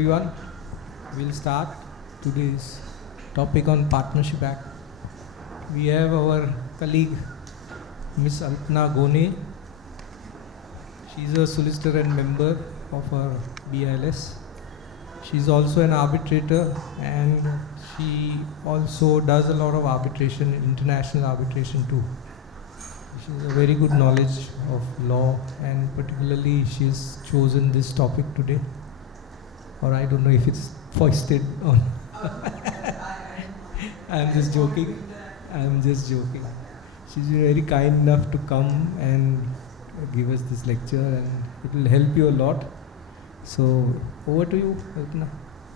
everyone. We'll start today's topic on Partnership Act. We have our colleague, Miss Alpana Ghone. She's a solicitor and member of our BILS. She's also an arbitrator, and she also does a lot of arbitration, international arbitration too. She has a very good knowledge of law, and particularly she's chosen this topic today. Or I don't know if it's foisted on. I'm just joking. She's very kind enough to come and give us this lecture, and it will help you a lot. So over to you, Alpana.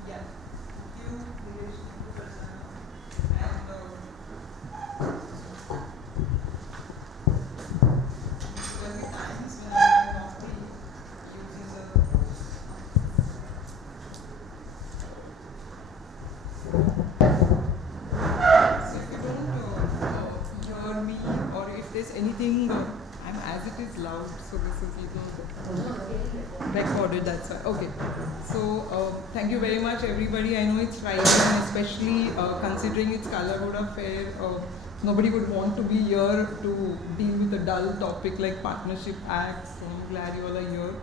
Yeah, thank you, Dinesh. And there will be times when I will not be using the. So if you don't hear me, or if there's anything, I'm as it is loud, so this is recorded, that's why. Okay. So thank you very much, everybody. I know it's Friday, and especially considering it's Colorwood affair, nobody would want to be here to deal with a dull topic like Partnership Acts. So I'm glad you all are here,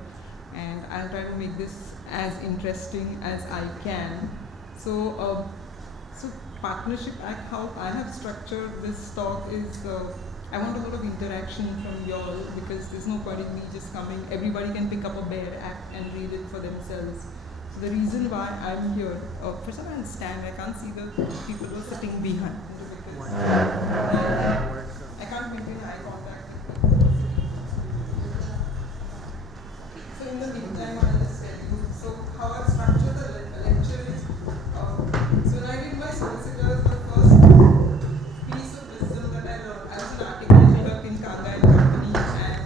and I'll try to make this as interesting as I can. So Partnership Act, how I have structured this talk is I want a lot of interaction from y'all, because there's no point in me just coming. Everybody can pick up a bare act and read it for themselves. So the reason why I'm here, first of all, I'll stand. I can't see the people who are sitting behind. I can't maintain eye contact with people who are sitting. So in the meantime, I'll just tell you. So how I've structured the lecture is, so when I did my solicitors, the first piece of wisdom that I learned, I was an article clerk in Kanga and Company, and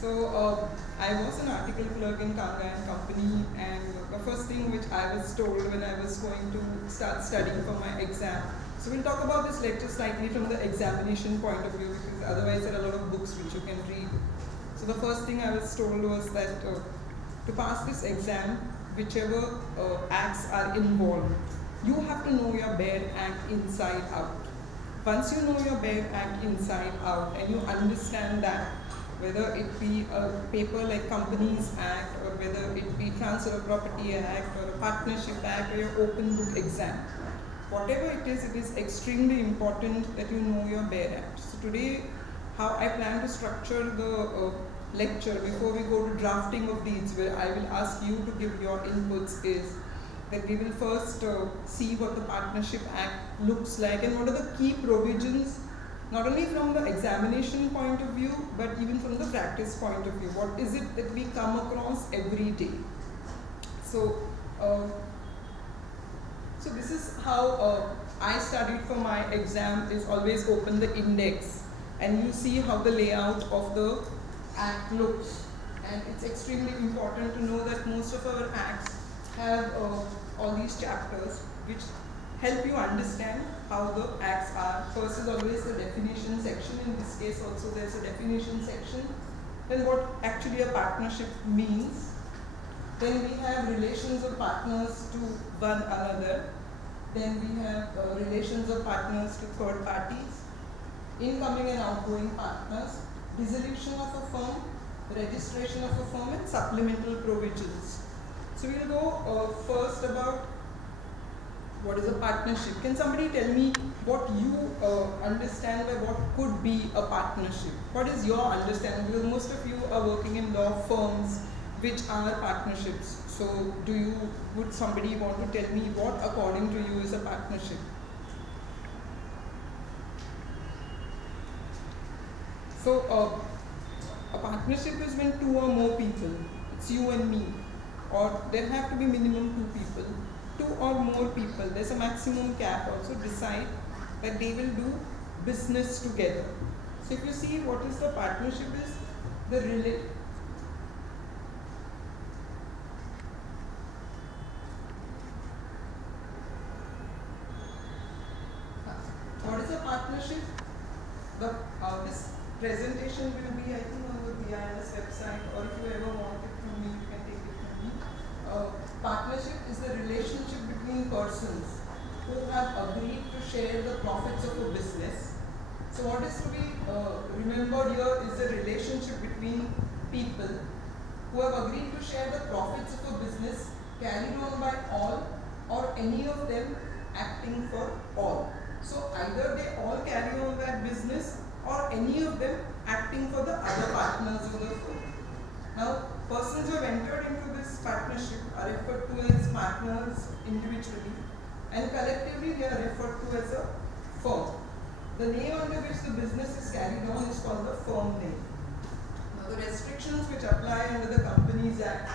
so I was an article clerk in Kanga and Company, and the first thing which I was told when I was going to start studying for my exam. So we'll talk about this lecture slightly from the examination point of view, because otherwise there are a lot of books which you can read. So the first thing I was told was that to pass this exam, whichever acts are involved, you have to know your bare act inside out. Once you know your bare act inside out and you understand that, whether it be a paper like Companies Act, or whether it be Transfer of Property Act, or a Partnership Act, or your open book exam, whatever it is extremely important that you know your bare act. So today, how I plan to structure the lecture before we go to drafting of deeds, where I will ask you to give your inputs, is that we will first see what the Partnership Act looks like and what are the key provisions, not only from the examination point of view, but even from the practice point of view. What is it that we come across every day? So this is how I studied for my exam, is always open the index and you see how the layout of the act looks. And it's extremely important to know that most of our acts have all these chapters which help you understand how the acts are. First is always the definition section. In this case also there's a definition section. Then what actually a partnership means. Then we have relations of partners to one another. Then we have relations of partners to third parties, incoming and outgoing partners, dissolution of a firm, registration of a firm, and supplemental provisions. So we'll go first about what is a partnership. Can somebody tell me what you understand by what could be a partnership? What is your understanding? Because most of you are working in law firms which are partnerships. So would somebody want to tell me what according to you is a partnership? So a partnership is when two or more people, it's you and me, or there have to be minimum two people, two or more people, there's a maximum cap also, decide that they will do business together. So if you see what is the partnership is, what is a partnership? This presentation will be, I think, on the BIS website, or if you ever want it from me, you can take it from me. Partnership is the relationship between persons who have agreed to share the profits of a business. So what is to be remembered here is the relationship between people who have agreed to share the profits of a business carried on by all, or any of them acting for all. So either they all carry on that business, or any of them acting for the other partners of the firm. Now, persons who have entered into this partnership are referred to as partners individually, and collectively they are referred to as a firm. The name under which the business is carried on is called the firm name. Now, the restrictions which apply under the Companies Act.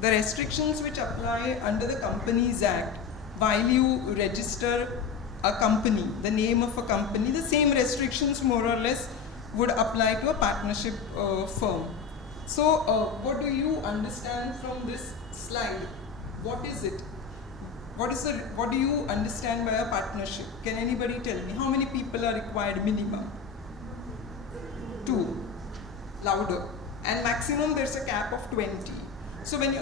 The restrictions which apply under the Companies Act while you register a company, the name of a company, the same restrictions more or less would apply to a partnership firm. So, what do you understand from this slide? What is it? What do you understand by a partnership? Can anybody tell me? How many people are required minimum? 2. Louder. And maximum there's a cap of 20. So when you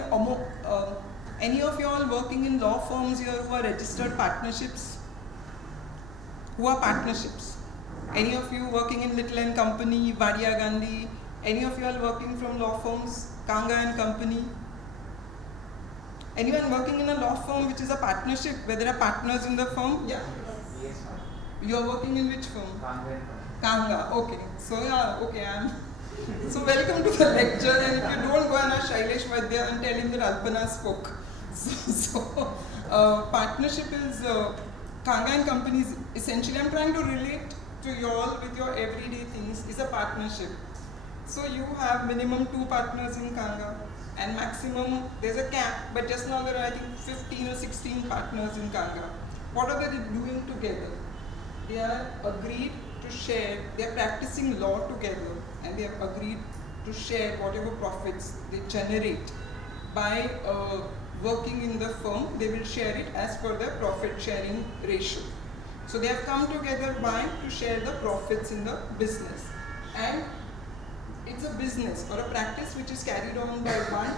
any of you all working in law firms here who are registered partnerships? Who are partnerships? Any of you working in Little and Company, Vadia Gandhi? Any of you all working from law firms, Kanga and Company? Anyone working in a law firm which is a partnership, where there are partners in the firm? Yeah. Yes. You are working in which firm? Kanga. Kanga. Okay. So yeah. Okay. So welcome to the lecture. And if you don't go and ask Shailesh Vaidya and tell him that Alpana spoke. Partnership is Kanga and Companies. Essentially, I'm trying to relate to you all with your everyday things. Is a partnership. So you have minimum 2 partners in Kanga, and maximum there's a cap. But just now there are, I think, 15 or 16 partners in Kanga. What are they doing together? They are agreed to share. They are practicing law together, and they have agreed to share whatever profits they generate by working in the firm. They will share it as per their profit sharing ratio. So they have come together to share the profits in the business, and it's a business or a practice which is carried on by one,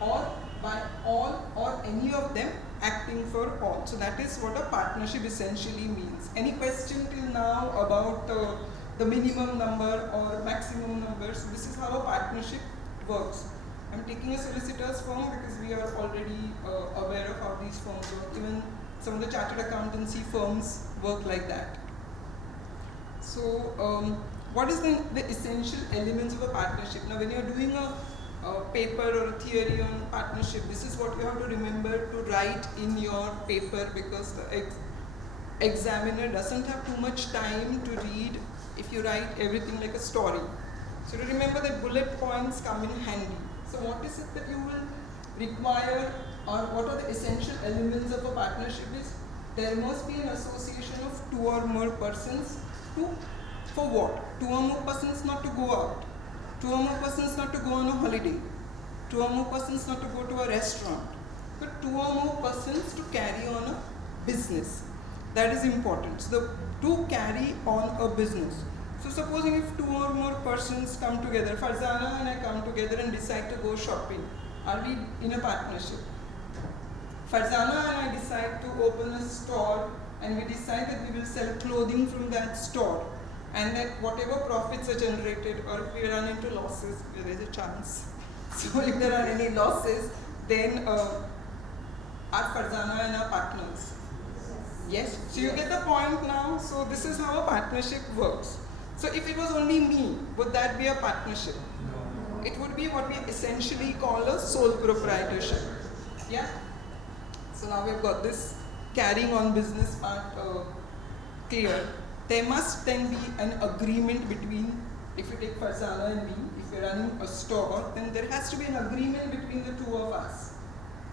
or by all, or any of them acting for all. So that is what a partnership essentially means. Any question till now about the minimum number or maximum numbers? This is how a partnership works. I'm taking a solicitor's firm because we are already aware of how these firms work. Even some of the chartered accountancy firms work like that. So what is the essential elements of a partnership? Now when you're doing a paper or a theory on partnership, this is what you have to remember to write in your paper, because the examiner doesn't have too much time to read if you write everything like a story. So to remember that bullet points come in handy. So what is it that you will require, or what are the essential elements of a partnership is? There must be an association of 2 or more persons for what? 2 or more persons not to go out. 2 or more persons not to go on a holiday. 2 or more persons not to go to a restaurant. But 2 or more persons to carry on a business. That is important. So to carry on a business. So supposing if 2 or more persons come together, Farzana and I come together and decide to go shopping, are we in a partnership? Farzana and I decide to open a store, and we decide that we will sell clothing from that store, and that whatever profits are generated, or if we run into losses, there is a chance. So if there are any losses, then are Farzana and our partners? Yes? So you get the point now? So this is how a partnership works. So if it was only me, would that be a partnership? No. It would be what we essentially call a sole proprietorship. Yeah? So now we've got this carrying on business part clear. There must then be an agreement between, if you take Farzana and me, if you're running a store, then there has to be an agreement between the 2 of us.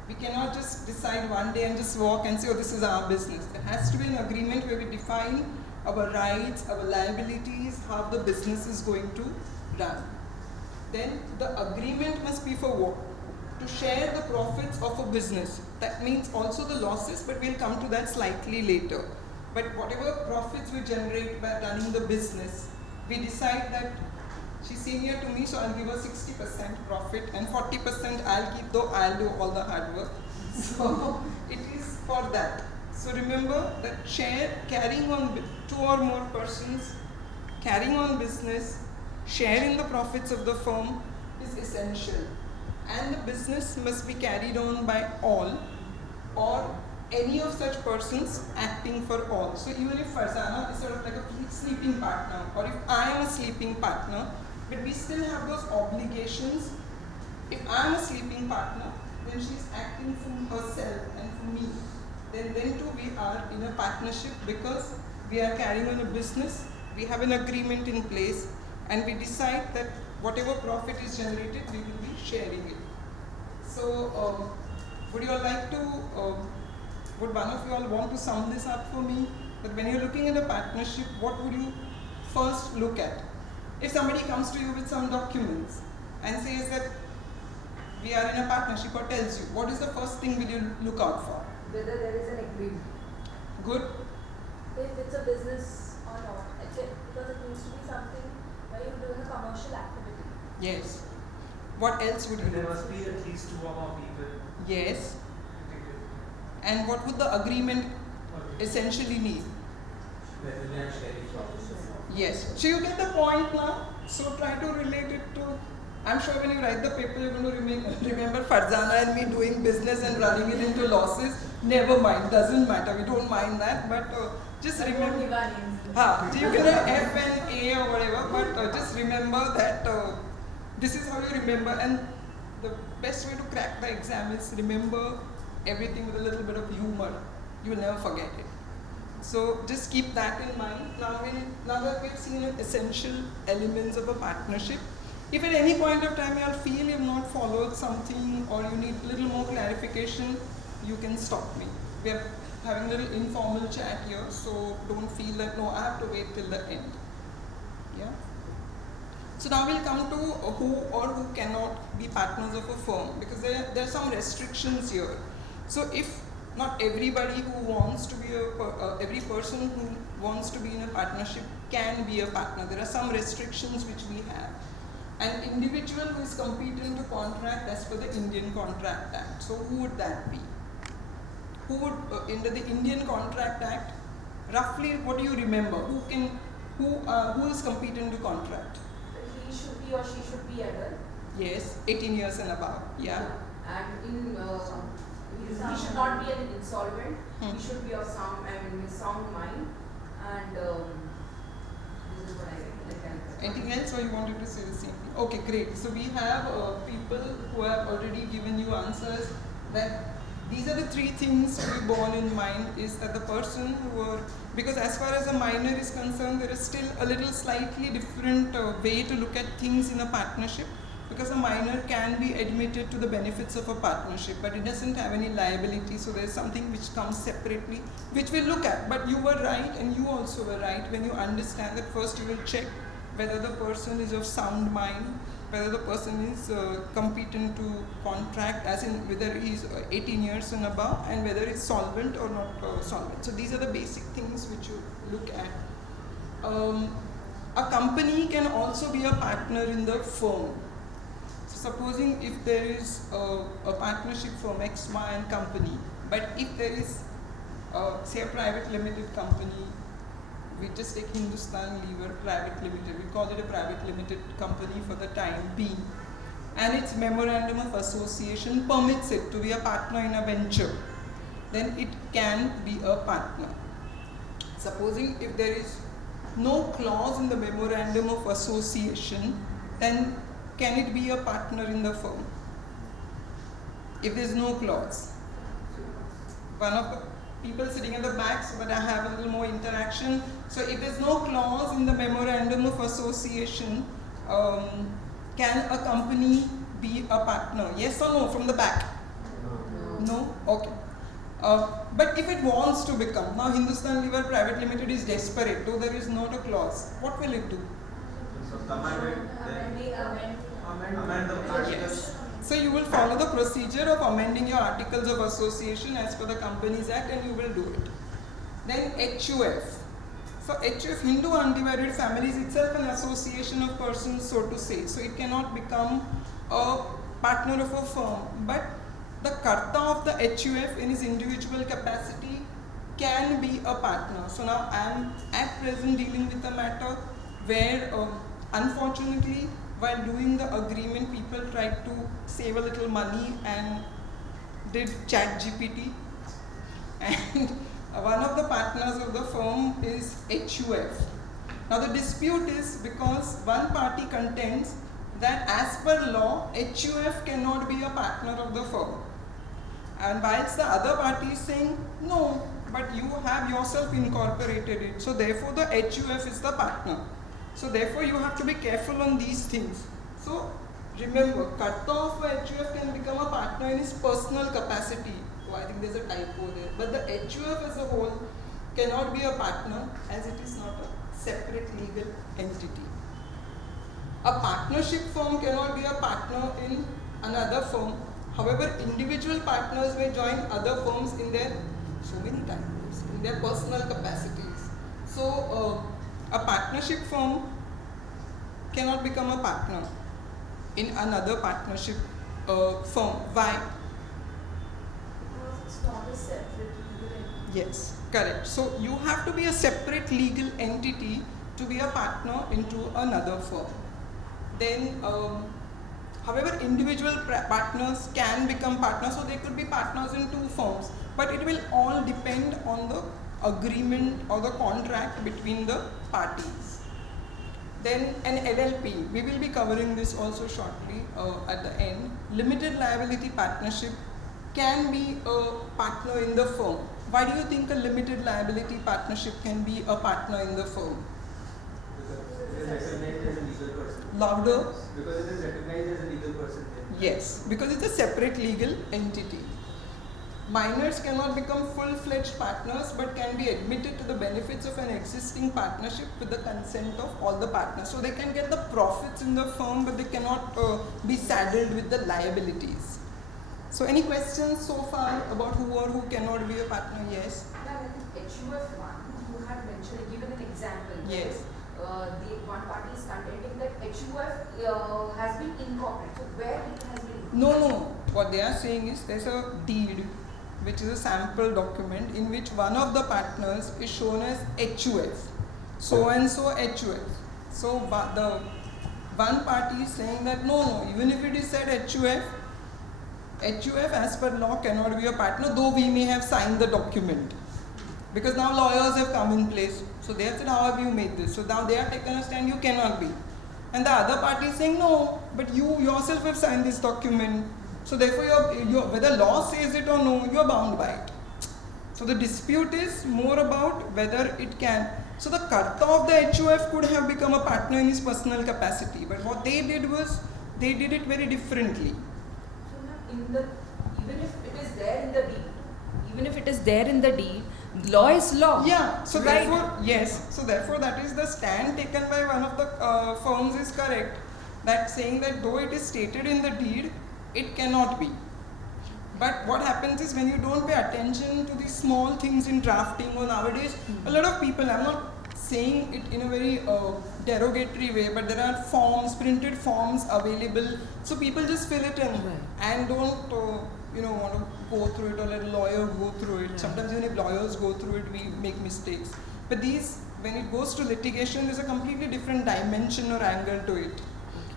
We cannot just decide one day and just walk and say, oh, this is our business. There has to be an agreement where we define our rights, our liabilities, how the business is going to run. Then the agreement must be for what? To share the profits of a business. That means also the losses, but we'll come to that slightly later. But whatever profits we generate by running the business, we decide that she's senior to me, so I'll give her 60% profit and 40% I'll keep, though I'll do all the hard work. So it is for that. So remember that carrying on, two or more persons, carrying on business, sharing the profits of the firm is essential. And the business must be carried on by all or any of such persons acting for all. So even if Farzana is sort of like a sleeping partner, or if I am a sleeping partner, but we still have those obligations. If I am a sleeping partner, then she is acting for herself and for me. Then too we are in a partnership because we are carrying on a business, we have an agreement in place, and we decide that whatever profit is generated, we will be sharing it. So would you all like to, would one of you all want to sum this up for me? That when you're looking at a partnership, what would you first look at? If somebody comes to you with some documents and says that we are in a partnership or tells you, what is the first thing will you look out for? Whether there is an agreement. Good. If it's a business or not. Because it needs to be something where you're doing a commercial activity. Yes. What else would you There look must for? be at least 2 or more people. Yes. And what would the agreement essentially need? Whether they are sharing profits. Yes. So you get the point now. So try to relate it to, I'm sure when you write the paper you're going to remember Farzana and me doing business and running it into losses. Never mind, doesn't matter, we don't mind that, but just remember. You can have F and A or whatever, but just remember that this is how you remember, and the best way to crack the exam is remember everything with a little bit of humor. You will never forget it. So just keep that in mind. Now that we've seen essential elements of a partnership, if at any point of time you feel you've not followed something or you need a little more clarification, you can stop me. We are having a little informal chat here, so don't feel that, no, I have to wait till the end. Yeah? So now we'll come to who or who cannot be partners of a firm, because there are some restrictions here. So if not everybody who wants to be every person who wants to be in a partnership can be a partner. There are some restrictions which we have. An individual who is competent to contract as per the Indian Contract Act. So who would that be? Who would, under the Indian Contract Act, roughly what do you remember? Who is competent to contract? He should be or she should be adult. Yes, 18 years and above. Yeah. And he should not be an insolvent. He should be of sound mind. And this is what I like. Anything else, or you wanted to say the same thing? Okay, great. So we have people who have already given you answers. That these are the 3 things to be borne in mind, is that the person because as far as a minor is concerned, there is still a little slightly different way to look at things in a partnership, because a minor can be admitted to the benefits of a partnership, but it doesn't have any liability, so there is something which comes separately, which we'll look at. But you were right, and you also were right when you understand that first you will check whether the person is of sound mind, whether the person is competent to contract, as in whether he is 18 years and above, and whether he is solvent or not solvent. So these are the basic things which you look at. A company can also be a partner in the firm. So supposing if there is a partnership firm, X, Y and company, but if there is say a private limited company, we just take Hindustan Lever Private Limited, we call it a private limited company for the time being, and its memorandum of association permits it to be a partner in a venture, then it can be a partner. Supposing if there is no clause in the memorandum of association, then can it be a partner in the firm? If there is no clause. One of the people sitting at the back, so that I have a little more interaction. So if there is no clause in the memorandum of association, can a company be a partner? Yes or no from the back? No? Okay. But if it wants to become, now Hindustan Lever Private Limited is desperate, though there is not a clause, what will it do? Amend the articles. Yes. So you will follow the procedure of amending your articles of association as per the Companies Act, and you will do it. Then HUF. So HUF, Hindu Undivided Family, is itself an association of persons, so to say. So it cannot become a partner of a firm. But the Karta of the HUF in his individual capacity can be a partner. So now I am at present dealing with a matter where unfortunately while doing the agreement people tried to save a little money and did ChatGPT, and one of the partners of the firm is HUF. Now the dispute is because one party contends that as per law HUF cannot be a partner of the firm, and whilst the other party is saying no, but you have yourself incorporated it, so therefore the HUF is the partner. So therefore you have to be careful on these things. So remember, Karta of HUF can become a partner in his personal capacity. Oh, I think there's a typo there. But the HUF as a whole cannot be a partner as it is not a separate legal entity. A partnership firm cannot be a partner in another firm. However, individual partners may join other firms in their so many typos, in their personal capacities. So a partnership firm cannot become a partner in another partnership firm. Why? Because it's not a separate legal entity. Yes, correct. So you have to be a separate legal entity to be a partner into another firm. Then, however, individual partners can become partners, so they could be partners in two firms, but it will all depend on the agreement or the contract between the parties. Then an LLP, we will be covering this also shortly at the end. Limited liability partnership can be a partner in the firm. Why do you think a limited liability partnership can be a partner in the firm? Because it is recognized as a legal person. Louder? Because it is recognized as a legal person. Yes, because it's a separate legal entity. Minors cannot become full-fledged partners but can be admitted to the benefits of an existing partnership with the consent of all the partners. So they can get the profits in the firm but they cannot be saddled with the liabilities. So any questions so far about who or who cannot be a partner? Yes? Now, I think HUF one, you had mentioned, given an example. Yes. The one party is contending that HUF has been incorporated. So where it has been? No. What they are saying is there's a deed, which is a sample document in which one of the partners is shown as HUF. So and so HUF. So the one party is saying that no, even if it is said HUF as per law cannot be a partner, though we may have signed the document. Because now lawyers have come in place. So they have said, how have you made this? So now they have taken a stand, you cannot be. And the other party is saying, no, but you yourself have signed this document. So therefore, whether law says it or no, you are bound by it. So the dispute is more about whether it can. So the Karta of the HUF could have become a partner in his personal capacity. But what they did was, they did it very differently. Even if it is there in the deed, law is law. Yeah, so right. therefore, yes, so therefore that is the stand taken by one of the firms is correct, that saying that though it is stated in the deed, it cannot be. But what happens is when you don't pay attention to these small things in drafting, or nowadays a lot of people, I'm not saying it in a very derogatory way, but there are forms, printed forms available, so people just fill it in and don't want to go through it, or let a lawyer go through it. Sometimes even if lawyers go through it, we make mistakes. But these, when it goes to litigation, there's a completely different dimension or angle to it.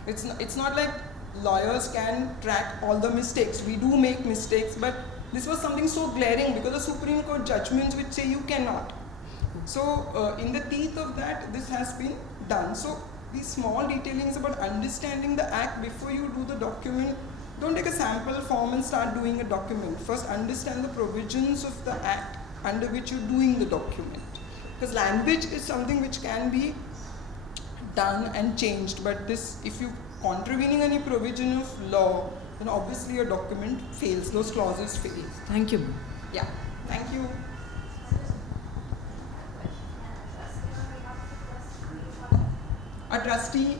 It's not like lawyers can track all the mistakes. We do make mistakes, but this was something so glaring because the Supreme Court judgments which say you cannot. So in the teeth of that, this has been done. So these small detailings about understanding the act before you do the document. Don't take a sample form and start doing a document. First understand the provisions of the act under which you're doing the document. Because language is something which can be done and changed, but this, if you contravening any provision of law, then obviously your document fails, those clauses fail. Thank you. Yeah, thank you. A trustee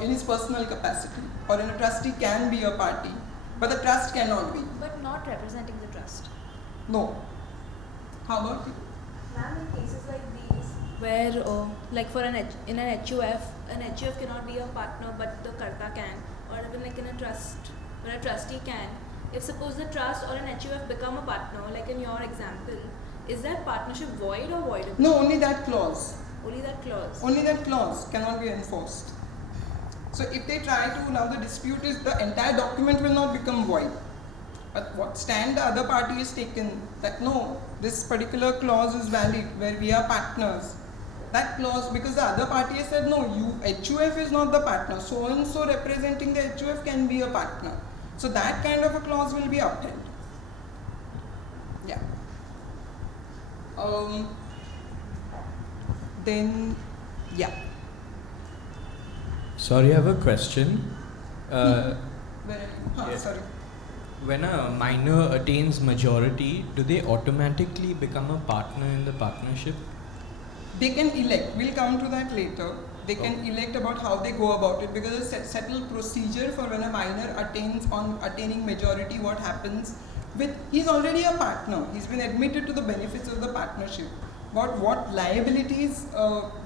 in his personal capacity, or in a trustee can be a party, but the trust cannot be. But not representing the trust. No. How about you? Ma'am, where like for in an HUF cannot be a partner but the karta can, or even like in a trust where a trustee can. If suppose the trust or an HUF become a partner, like in your example, is that partnership void or voidable? No, only that clause. Only that clause. Only that clause cannot be enforced. So if they try to, now the dispute is the entire document will not become void. But what stand the other party is taken that no, this particular clause is valid where we are partners. That clause, because the other party has said no, HUF is not the partner, so and so representing the HUF can be a partner. So that kind of a clause will be upheld. Yeah. Then, yeah. Sorry, I have a question. Where are you? Yes. Sorry. When a minor attains majority, do they automatically become a partner in the partnership? They can elect. We'll come to that later. They can elect about how they go about it, because it's a settled procedure for when a minor attaining majority. What happens with, he's already a partner. He's been admitted to the benefits of the partnership. But what liabilities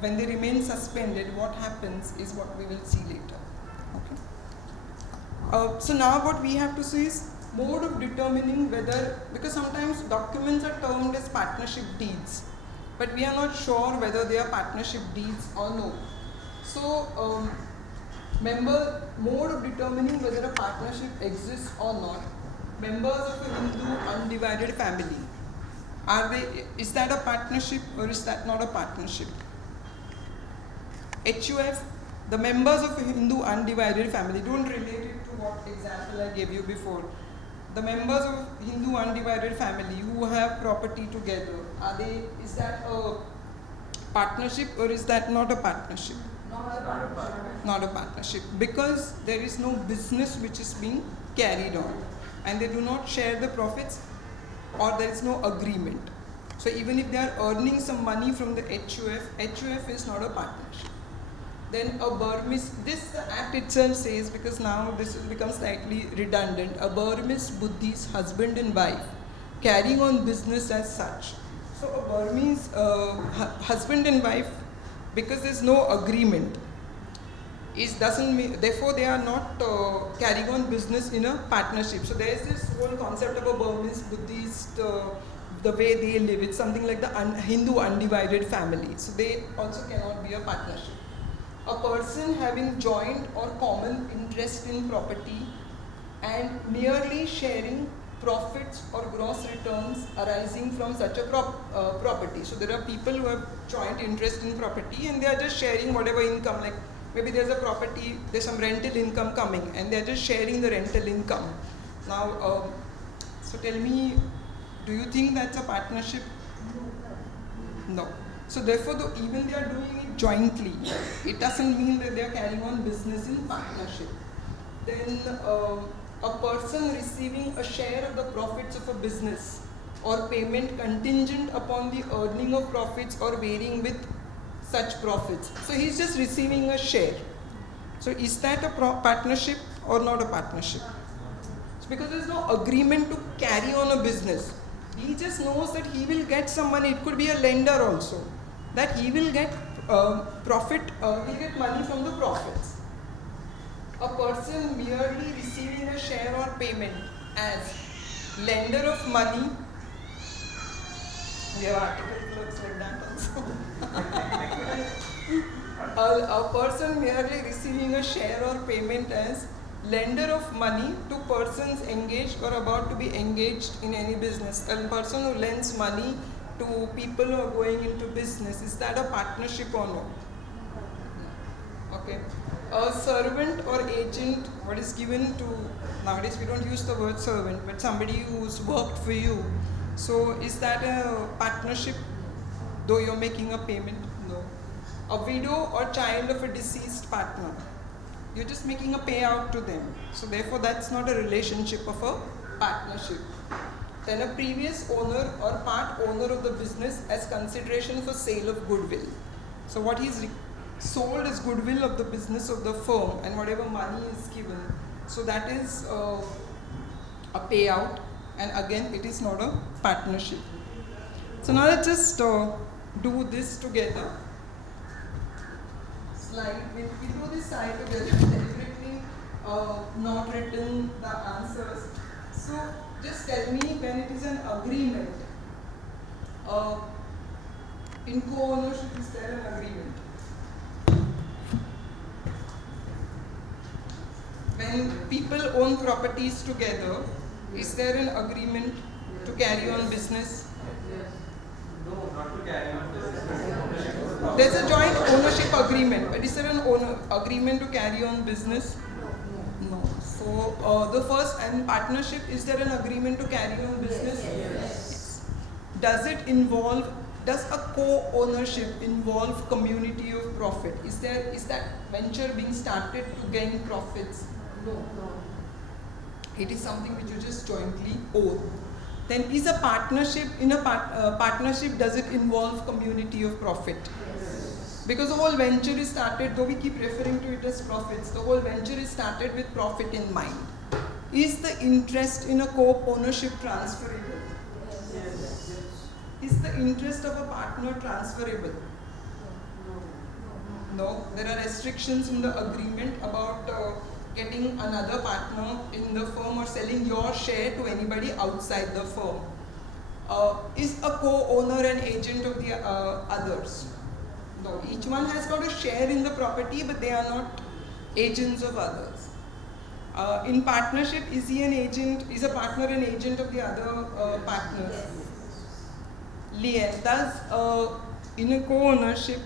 when they remain suspended, what happens is what we will see later. Okay. So now what we have to see is mode of determining whether, because sometimes documents are termed as partnership deeds, but we are not sure whether they are partnership deeds or no. So, mode of determining whether a partnership exists or not. Members of a Hindu undivided family, is that a partnership or is that not a partnership? HUF, the members of a Hindu undivided family, don't relate it to what example I gave you before. The members of Hindu undivided family who have property together, is that a partnership or is that not a partnership? Not a partnership, because there is no business which is being carried on and they do not share the profits or there is no agreement. So even if they are earning some money from the HUF is not a partnership. Then a Burmese, this act itself says, because now this will become slightly redundant, a Burmese Buddhist husband and wife carrying on business as such. So a Burmese husband and wife, because there is no agreement, doesn't mean, therefore they are not carrying on business in a partnership. So there is this whole concept of a Burmese Buddhist, the way they live, it's something like the Hindu undivided family. So they also cannot be a partnership. A person having joint or common interest in property and merely sharing profits or gross returns arising from such a property. So there are people who have joint interest in property and they are just sharing whatever income, like maybe there's a property, there's some rental income coming and they're just sharing the rental income. Now, so tell me, do you think that's a partnership? No. So therefore, though even they are doing it jointly, it doesn't mean that they are carrying on business in partnership. Then a person receiving a share of the profits of a business or payment contingent upon the earning of profits or varying with such profits. So he's just receiving a share. So is that a partnership or not a partnership? It's because there's no agreement to carry on a business. He just knows that he will get some money. It could be a lender also. That he will get profit, he'll get money from the profits. A person merely receiving a share or payment as lender of money. We have article clerks like that also. A person merely receiving a share or payment as lender of money to persons engaged or about to be engaged in any business. A person who lends money to people who are going into business, is that a partnership or no? Okay. A servant or agent, what is given to, nowadays we don't use the word servant, but somebody who's worked for you. So is that a partnership, though you're making a payment? No. A widow or child of a deceased partner, you're just making a payout to them. So therefore that's not a relationship of a partnership. Then a previous owner or part owner of the business as consideration for sale of goodwill. So what he's sold is goodwill of the business of the firm and whatever money is given. So that is a payout, and again it is not a partnership. So now let's just do this together. Slide. We do this slide together. Deliberately not written the answers. So just tell me when it is an agreement. In co-ownership, is there an agreement? When people own properties together, is there an agreement to carry on business? No, not to carry on business. There's a joint ownership agreement, but is there an agreement to carry on business? No. So the first, and partnership, is there an agreement to carry on business? Yes. Does it involve, does a co-ownership involve community of profit? Is that venture being started to gain profits? No. It is something which you just jointly own. Then is a partnership, in a partnership, does it involve community of profit? Yes. Because the whole venture is started, though we keep referring to it as profits, the whole venture is started with profit in mind. Is the interest in a co-ownership transferable? Yes. Is the interest of a partner transferable? No. There are restrictions in the agreement about getting another partner in the firm or selling your share to anybody outside the firm. Is a co-owner an agent of the others? No. Each one has got a share in the property, but they are not agents of others. In partnership, is he an agent? Is a partner an agent of the other partners? Lien. Does in a co-ownership,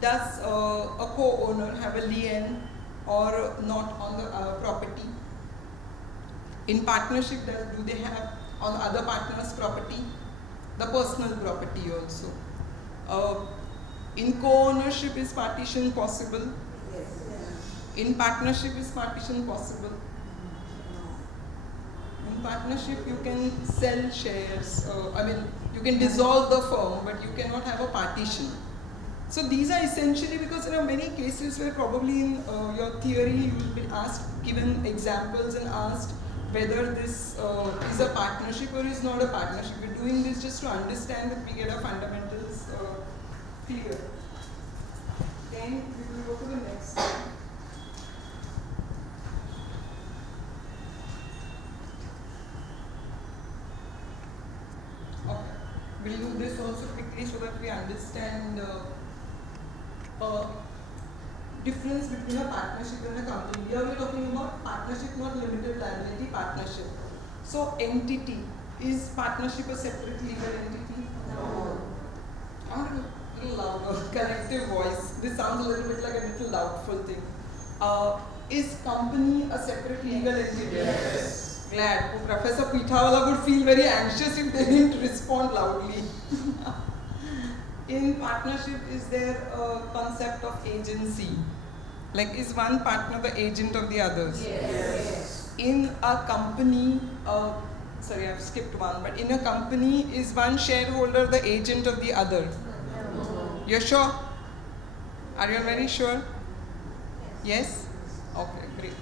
does a co-owner have a lien or not on the property? In partnership, do they have on other partners' property? The personal property also. In co-ownership, is partition possible? Yes. In partnership, is partition possible? In partnership, you can sell shares. You can dissolve the firm, but you cannot have a partition. So these are essentially, because there are many cases where probably in your theory you will be given examples and asked whether this is a partnership or is not a partnership. We're doing this just to understand that we get our fundamentals clear. Then we will go to the next slide. Okay. We'll do this also quickly so that we understand difference between a partnership and a company. Here we are talking about partnership, not limited liability partnership. So entity, is partnership a separate legal entity? No. I want a little louder, collective voice. This sounds a little bit like a little doubtful thing. Is company a separate legal entity? Yes. Glad. Professor Pitawala would feel very anxious if they didn't respond loudly. In partnership, is there a concept of agency? Like, is one partner the agent of the others? Yes. In a company, sorry, I've skipped one, but in a company, is one shareholder the agent of the other? No. You're sure? Are you very sure? Yes? Okay, great.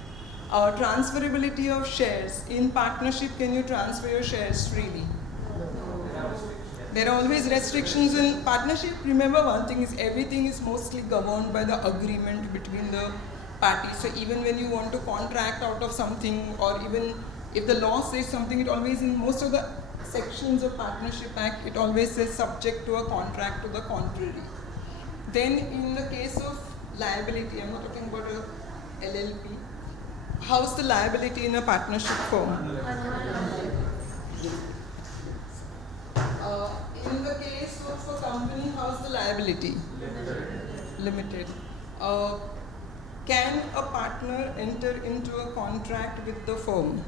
Transferability of shares. In partnership, can you transfer your shares freely? There are always restrictions in partnership. Remember, one thing is everything is mostly governed by the agreement between the parties. So even when you want to contract out of something, or even if the law says something, it always, in most of the sections of Partnership Act, it always says subject to a contract to the contrary. Then in the case of liability, I'm not talking about a LLP. How's the liability in a partnership firm? In the case of a company, how's the liability? Limited. Can a partner enter into a contract with the firm?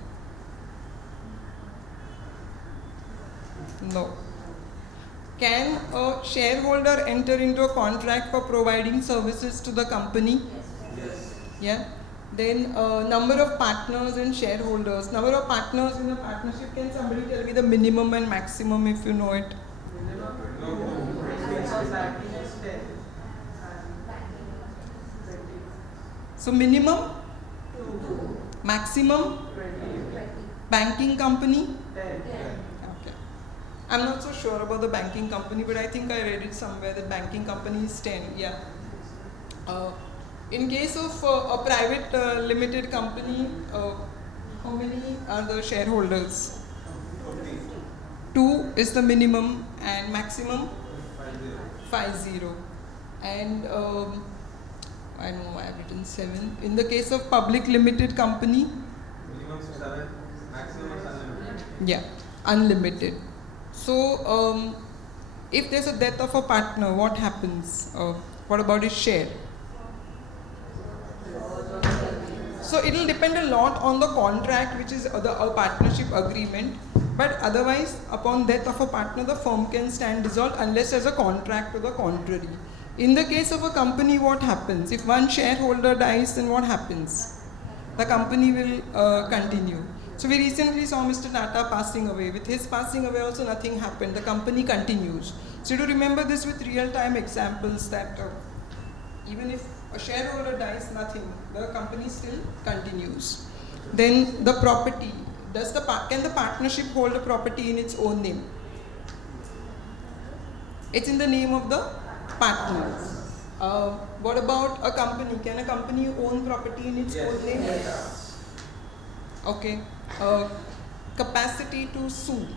No. Can a shareholder enter into a contract for providing services to the company? Yes. Yeah. Then number of partners and shareholders. Number of partners in a partnership, can somebody tell me the minimum and maximum if you know it? So minimum? 2. Maximum? 20. Banking company? 10. Okay. I'm not so sure about the banking company, but I think I read it somewhere that banking company is 10. Yeah. In case of a private limited company, how many are the shareholders? 2 is the minimum and maximum? 50. And I know I have written 7. In the case of public limited company? Minimum 7, maximum is unlimited. Yeah, unlimited. So, if there's a death of a partner, what happens? What about his share? So it will depend a lot on the contract, which is a partnership agreement. But otherwise, upon death of a partner, the firm can stand dissolved unless there's a contract to the contrary. In the case of a company, what happens? If one shareholder dies, then what happens? The company will continue. So we recently saw Mr. Tata passing away. With his passing away also nothing happened. The company continues. So to remember this with real-time examples that even if a shareholder dies, nothing. The company still continues. Then the property. Can the partnership hold a property in its own name? It's in the name of the partners. What about a company? Can a company own property in its own name? Yes. Okay. Capacity to sue.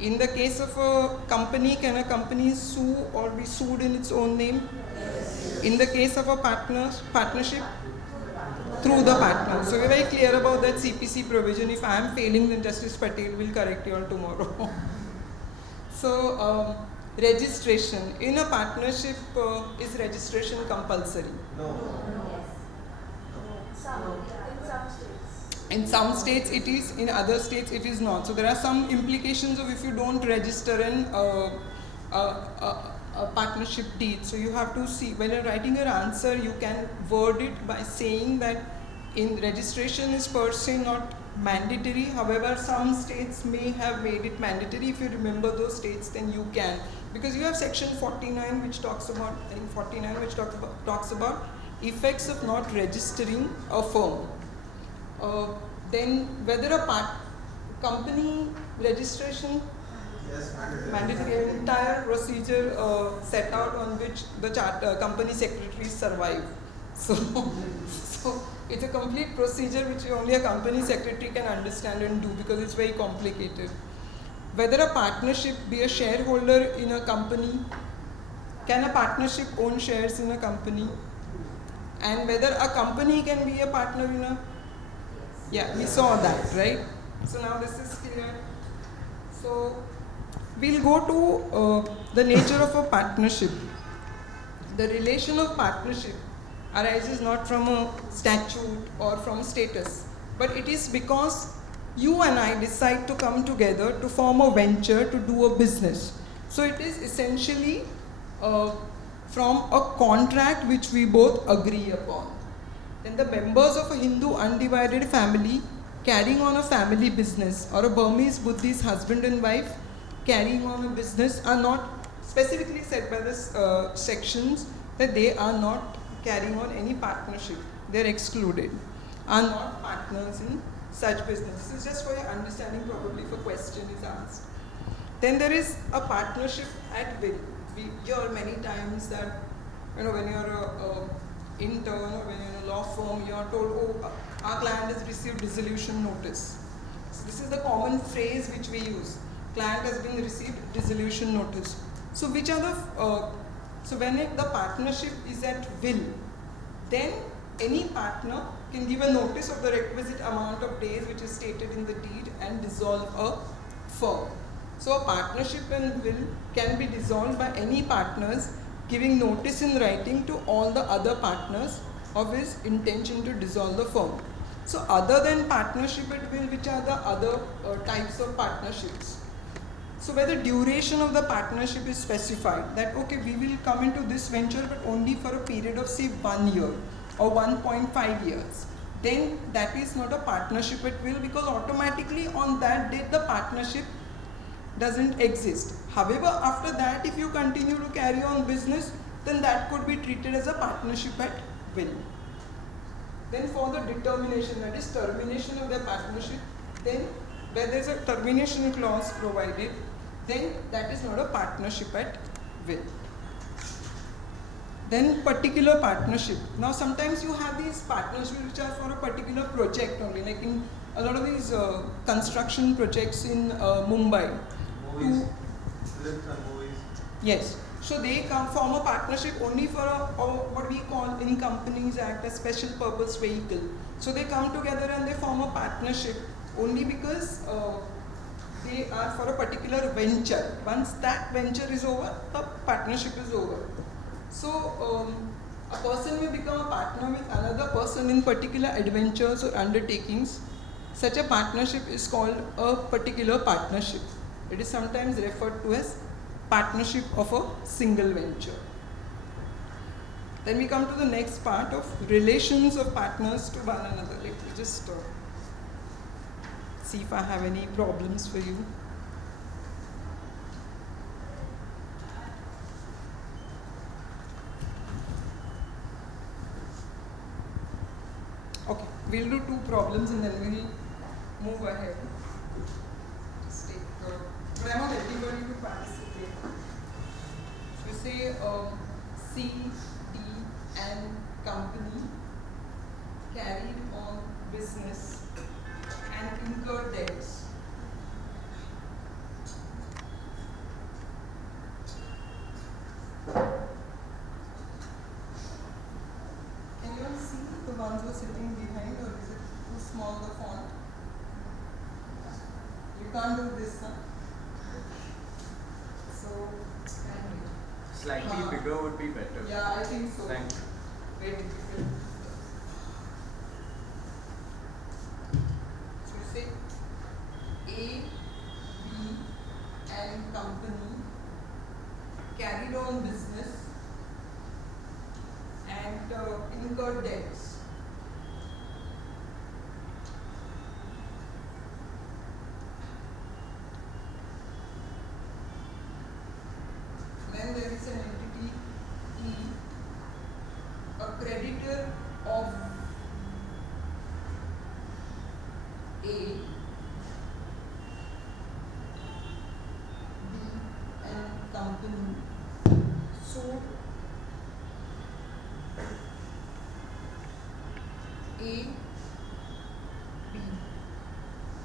In the case of a company, can a company sue or be sued in its own name? In the case of a partnership, through the partner. So we're very clear about that CPC provision. If I am failing, then Justice Patel will correct you all tomorrow. So registration. In a partnership, is registration compulsory? No. In some states it is, in other states it is not. So there are some implications of if you don't register a partnership deed. So you have to see, when you're writing your answer, you can word it by saying that in registration is per se not mandatory. However, some states may have made it mandatory. If you remember those states, then you can. Because you have section 49 which talks about, I think 49 which talks about effects of not registering a firm. Then whether a company registration, Yes, mandatory, entire procedure set out on which the company secretaries survive. So it's a complete procedure which only a company secretary can understand and do because it's very complicated. Whether a partnership be a shareholder in a company, can a partnership own shares in a company? And whether a company can be a partner in a, yeah, we saw that, right? So now this is clear. So we'll go to the nature of a partnership. The relation of partnership arises not from a statute or from status, but it is because you and I decide to come together to form a venture, to do a business. So it is essentially from a contract which we both agree upon. Then the members of a Hindu undivided family carrying on a family business, or a Burmese Buddhist husband and wife carrying on a business, are not specifically said by this sections that they are not carrying on any partnership. They are excluded, are not partners in such business. This is just for your understanding, probably if a question is asked. Then there is a partnership at will. We hear many times that, when you're an intern or when you're in a law firm, you're told, oh, our client has received dissolution notice. So this is the common phrase which we use. Client has been received dissolution notice. So which are the, so when the partnership is at will, then any partner can give a notice of the requisite amount of days which is stated in the deed and dissolve a firm. So a partnership in will can be dissolved by any partners giving notice in writing to all the other partners of his intention to dissolve the firm. So other than partnership at will, which are the other types of partnerships? So where the duration of the partnership is specified, that okay, we will come into this venture but only for a period of say 1 year or 1.5 years. Then that is not a partnership at will, because automatically on that date the partnership doesn't exist. However, after that if you continue to carry on business, then that could be treated as a partnership at will. Then for the determination, that is termination of the partnership, then where there is a termination clause provided, then that is not a partnership at will. Then particular partnership. Now sometimes you have these partnerships which are for a particular project only, like in a lot of these construction projects in Mumbai. Movies, films and movies. Yes. So they come form a partnership only for what we call in Companies Act a special purpose vehicle. So they come together and they form a partnership only because they are for a particular venture. Once that venture is over, the partnership is over. So a person may become a partner with another person in particular adventures or undertakings. Such a partnership is called a particular partnership. It is sometimes referred to as partnership of a single venture. Then we come to the next part of relations of partners to one another. Let me just see if I have any problems for you. Okay, we'll do 2 problems and then we'll move ahead. Just take, but I want everybody to participate. So we say C, D and company carried on business and incurred debts. Can you all see the ones who are sitting behind, or is it too small the font? You can't do this, huh? So, Slightly bigger would be better. yeah, I think so. Thank you. Very difficult. So we say A, B and company carried on business and incurred debts. Then there is an entity E, a creditor of A, B and company sued A, B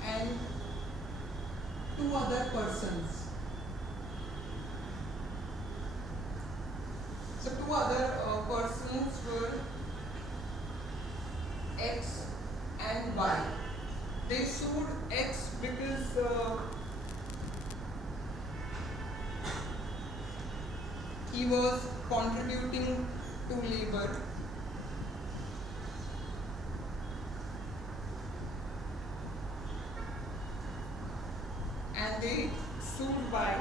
and 2 other persons. So 2 other persons were X and Y. They sued X because he was contributing to labor. And they sued Y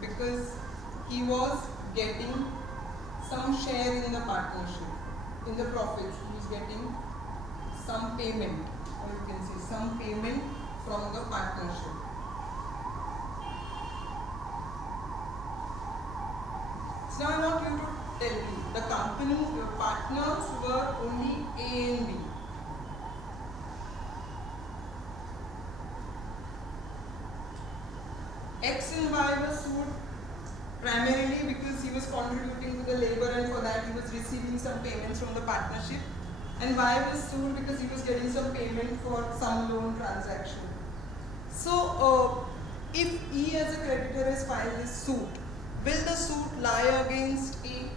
because he was getting some share in the partnership, in the profits. He was getting some payment, or you can say some payment from the partnership. So now I want you to tell me, the company, your partners were only A and B. X and Y were sued primarily because he was contributing to the labor and for that he was receiving some payments from the partnership. And Y was sued because he was getting some payment for some loan transaction. So, if E as a creditor has filed this suit, will the suit lie against E?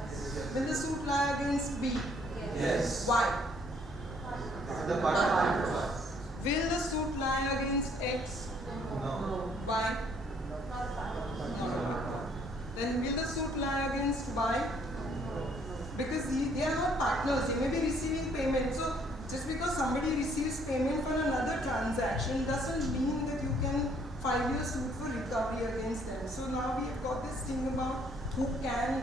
Yes. Will the suit lie against B? Yes. Why? The partner. Will the suit lie against X? No. Why? No. Then will the suit lie against Y? Because they are not partners, they may be receiving payment. So just because somebody receives payment for another transaction doesn't mean that you can file your suit for recovery against them. So now we have got this thing about who can,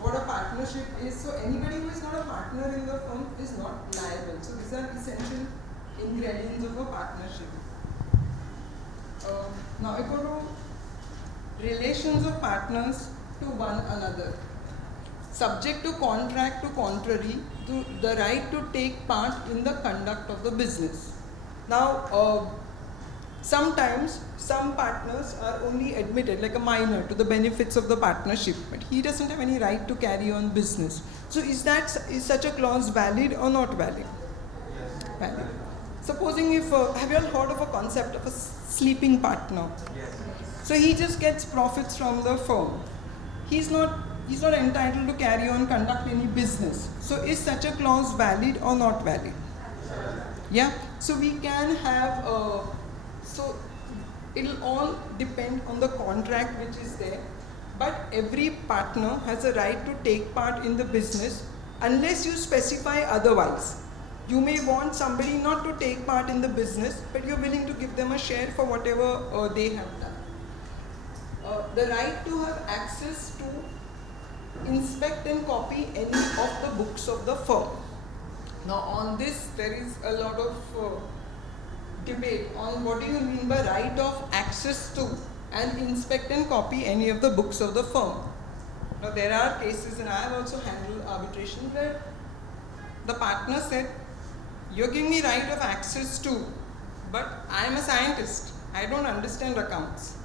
what a partnership is. So anybody who is not a partner in the firm is not liable. So these are essential ingredients of a partnership. Now we go to relations of partners to one another. Subject to contract to contrary, to the right to take part in the conduct of the business. Now, Sometimes some partners are only admitted like a minor to the benefits of the partnership, but he doesn't have any right to carry on business. So is such a clause valid or not valid? Yes. Valid. Supposing if have you all heard of a concept of a sleeping partner? Yes. So he just gets profits from the firm. He's not entitled to carry on conduct any business. So is such a clause valid or not valid? Yeah. So we can have so it'll all depend on the contract which is there. But every partner has a right to take part in the business unless you specify otherwise. You may want somebody not to take part in the business, but you're willing to give them a share for whatever they have done. The right to have access to inspect and copy any of the books of the firm. Now on this there is a lot of debate on what do you mean by right of access to and inspect and copy any of the books of the firm. Now there are cases, and I have also handled arbitration, where the partner said, you're giving me right of access to, but I am a scientist, I don't understand accounts.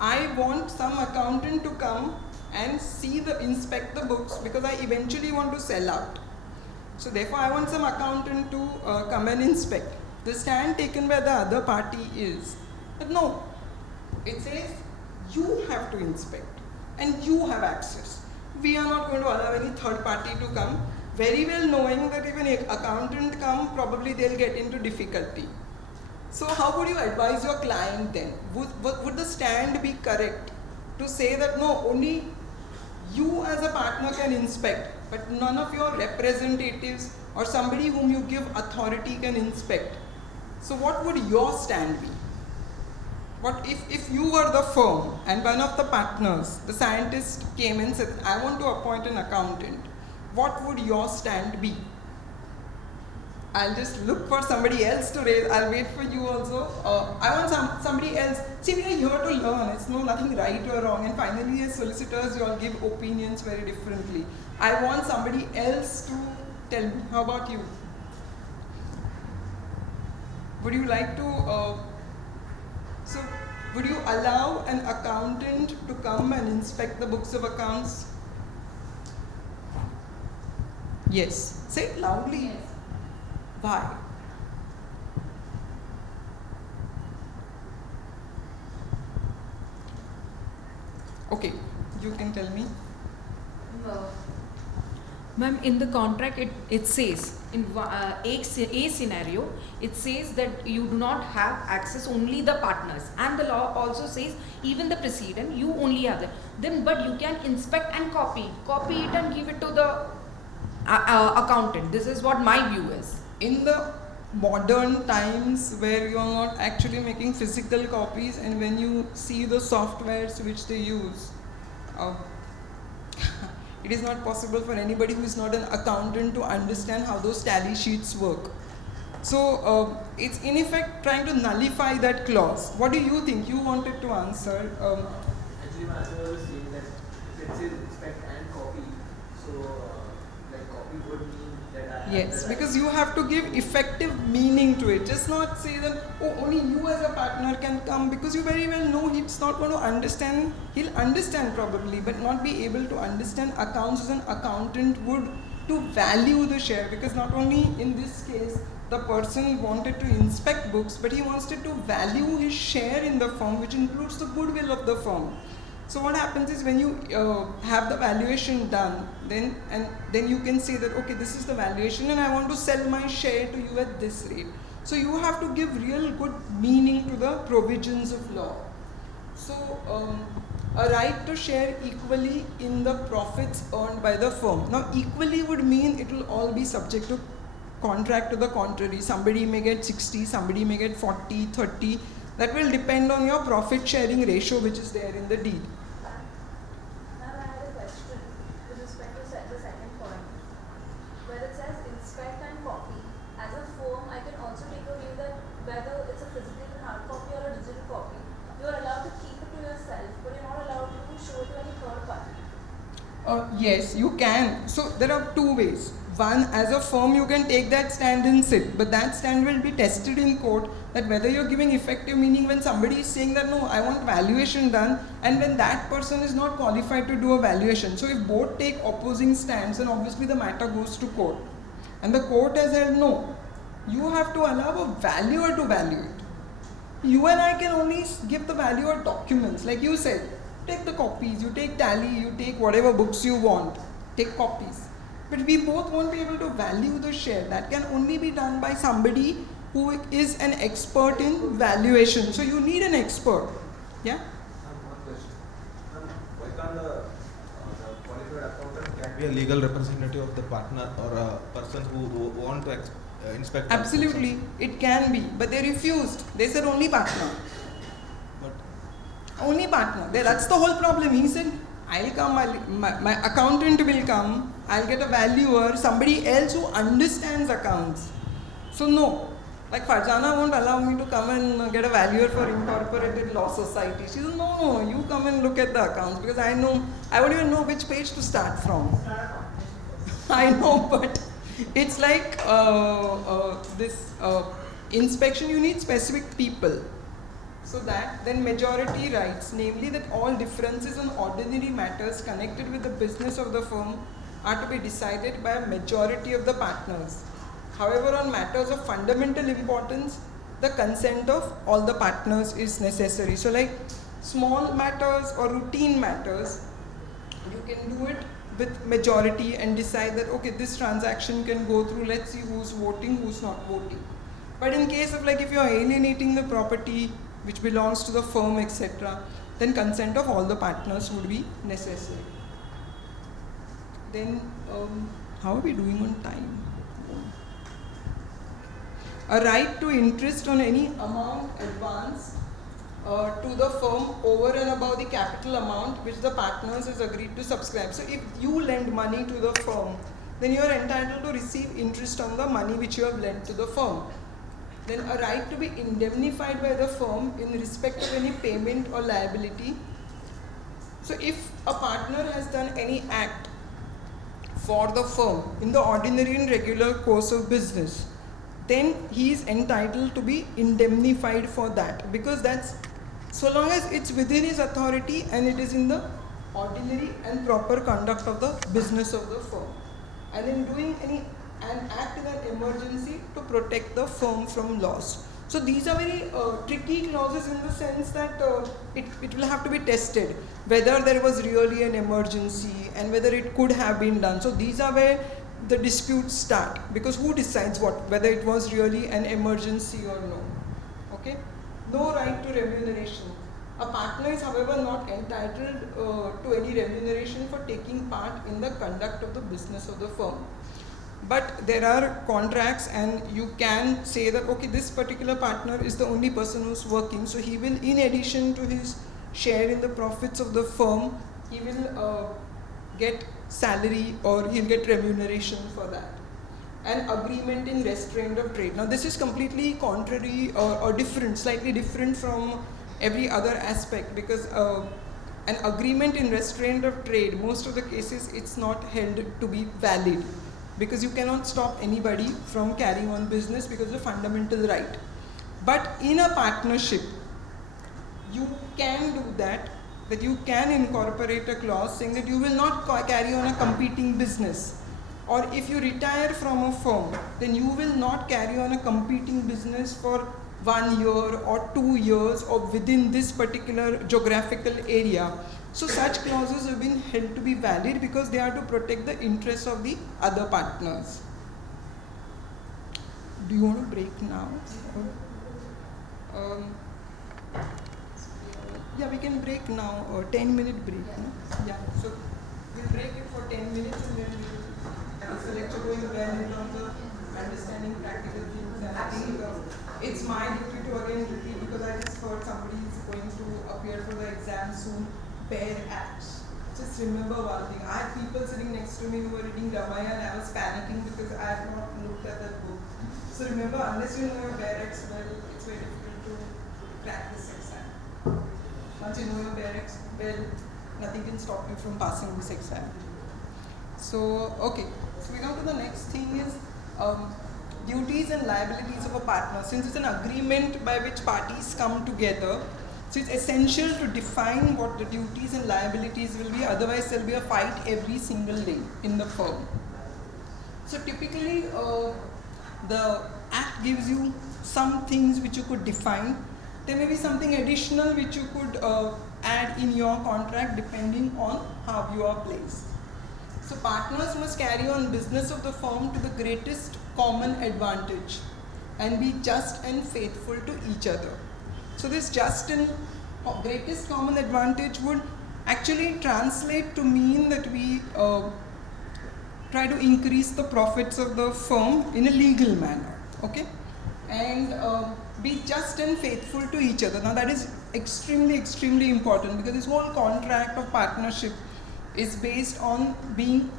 I want some accountant to come and inspect the books because I eventually want to sell out. So therefore I want some accountant to come and inspect. The stand taken by the other party is that no, it says you have to inspect and you have access. We are not going to allow any third party to come, very well knowing that if an accountant comes, probably they'll get into difficulty. So how would you advise your client then? Would the stand be correct to say that no, only you as a partner can inspect, but none of your representatives or somebody whom you give authority can inspect? So what would your stand be? What if you were the firm and one of the partners, the scientist, came and said, I want to appoint an accountant, what would your stand be? I'll just look for somebody else to raise. I'll wait for you also. I want somebody else. See, we are here to learn. It's nothing right or wrong. And finally, as solicitors, you all give opinions very differently. I want somebody else to tell me. How about you? Would you like to? Would you allow an accountant to come and inspect the books of accounts? Yes. Say it loudly. Yes. Why? Okay, you can tell me. Ma'am, in the contract it says, in a scenario, it says that you do not have access, only the partners, and the law also says even the precedent, you only have them. Then, but you can inspect and copy it and give it to the accountant. This is what my view is. In the modern times where you are not actually making physical copies, and when you see the softwares which they use, it is not possible for anybody who is not an accountant to understand how those tally sheets work. So it's in effect trying to nullify that clause. What do you think? You wanted to answer. Actually, my answer was saying that if it says inspect and copy, so like copy would mean that I have Yes, the because you have to give effective meaning to it. Just not say that, oh, only you as a partner can come, because you very well know he's not going to understand. He'll understand probably, but not be able to understand accounts as an accountant would to value the share. Because not only in this case, the person wanted to inspect books, but he wanted to value his share in the firm, which includes the goodwill of the firm. So what happens is when you have the valuation done, then you can say that, okay, this is the valuation and I want to sell my share to you at this rate. So you have to give real good meaning to the provisions of law. So a right to share equally in the profits earned by the firm. Now equally would mean it will all be subject to contract to the contrary. Somebody may get 60, somebody may get 40, 30. That will depend on your profit sharing ratio which is there in the deed. Now I had a question with respect to the second point, where it says inspect and copy. As a firm, I can also take a view that whether it's a physical hard copy or a digital copy, you are allowed to keep it to yourself, but you're not allowed to show it to any third party. Yes, you can. So there are two ways. one, as a firm, you can take that stand and sit, but that stand will be tested in court, that whether you're giving effective meaning when somebody is saying that no, I want valuation done, and when that person is not qualified to do a valuation. So if both take opposing stands, then obviously the matter goes to court. And the court has said no, you have to allow a valuer to value it. You and I can only give the valuer documents, like you said, take the copies, you take tally, you take whatever books you want, take copies. But we both won't be able to value the share. That can only be done by somebody who is an expert in valuation. So you need an expert. Yeah? One question. Why can't the qualified accountant can be a legal representative of the partner or a person who want to inspect? Absolutely, it can be, but they refused. They said only partner. But Only partner. That's the whole problem. He said, I'll come, my accountant will come, I'll get a valuer, somebody else who understands accounts. So no, like Farjana won't allow me to come and get a valuer for incorporated law society. She said, no, you come and look at the accounts, because I won't even know which page to start from. I know, but it's like this inspection, you need specific people. So that then majority rights, namely that all differences on ordinary matters connected with the business of the firm are to be decided by a majority of the partners. However, on matters of fundamental importance, the consent of all the partners is necessary. So like small matters or routine matters, you can do it with majority and decide that okay, this transaction can go through, let's see who's voting, who's not voting. But in case of like if you're alienating the property which belongs to the firm, etc., then consent of all the partners would be necessary. Then, how are we doing on time? A right to interest on any amount advanced to the firm over and above the capital amount which the partners has agreed to subscribe. So if you lend money to the firm, then you are entitled to receive interest on the money which you have lent to the firm. Then a right to be indemnified by the firm in respect of any payment or liability. So if a partner has done any act for the firm in the ordinary and regular course of business, then he is entitled to be indemnified for that, because that's so long as it's within his authority and it is in the ordinary and proper conduct of the business of the firm. And in doing an act in an emergency to protect the firm from loss. So these are very tricky clauses in the sense that it will have to be tested whether there was really an emergency and whether it could have been done. So these are where the disputes start, because who decides whether it was really an emergency or no. Okay? No right to remuneration. A partner is however not entitled to any remuneration for taking part in the conduct of the business of the firm. But there are contracts and you can say that okay, this particular partner is the only person who's working, so he will, in addition to his share in the profits of the firm, he will get salary or he'll get remuneration for that. An agreement in restraint of trade. Now this is completely contrary or different, slightly different from every other aspect, because an agreement in restraint of trade, most of the cases it's not held to be valid, because you cannot stop anybody from carrying on business because of fundamental right. But in a partnership, you can do that you can incorporate a clause saying that you will not carry on a competing business. Or if you retire from a firm, then you will not carry on a competing business for 1 year or 2 years or within this particular geographical area. So such clauses have been held to be valid because they are to protect the interests of the other partners. Do you want to break now? Yeah, we can break now, 10-minute break. No? Yeah, so we'll break it for 10 minutes and then we'll the lecture going well in terms of understanding practical things. And I think it's my duty to again repeat, because I just heard somebody is going to appear for the exam soon. Bare acts. Just remember one thing. I have people sitting next to me who were reading Ramayana and I was panicking because I have not looked at that book. So remember, unless you know your bare acts well, it's very difficult to crack this exam. Once you know your bare acts well, nothing can stop you from passing this exam. So, okay. So we come to the next thing is duties and liabilities of a partner. Since it's an agreement by which parties come together, so it's essential to define what the duties and liabilities will be, otherwise there'll be a fight every single day in the firm. So typically the act gives you some things which you could define. There may be something additional which you could add in your contract depending on how you are placed. So partners must carry on business of the firm to the greatest common advantage and be just and faithful to each other. So this just and greatest common advantage would actually translate to mean that we try to increase the profits of the firm in a legal manner, okay? And be just and faithful to each other. Now that is extremely, extremely important, because this whole contract of partnership is based on being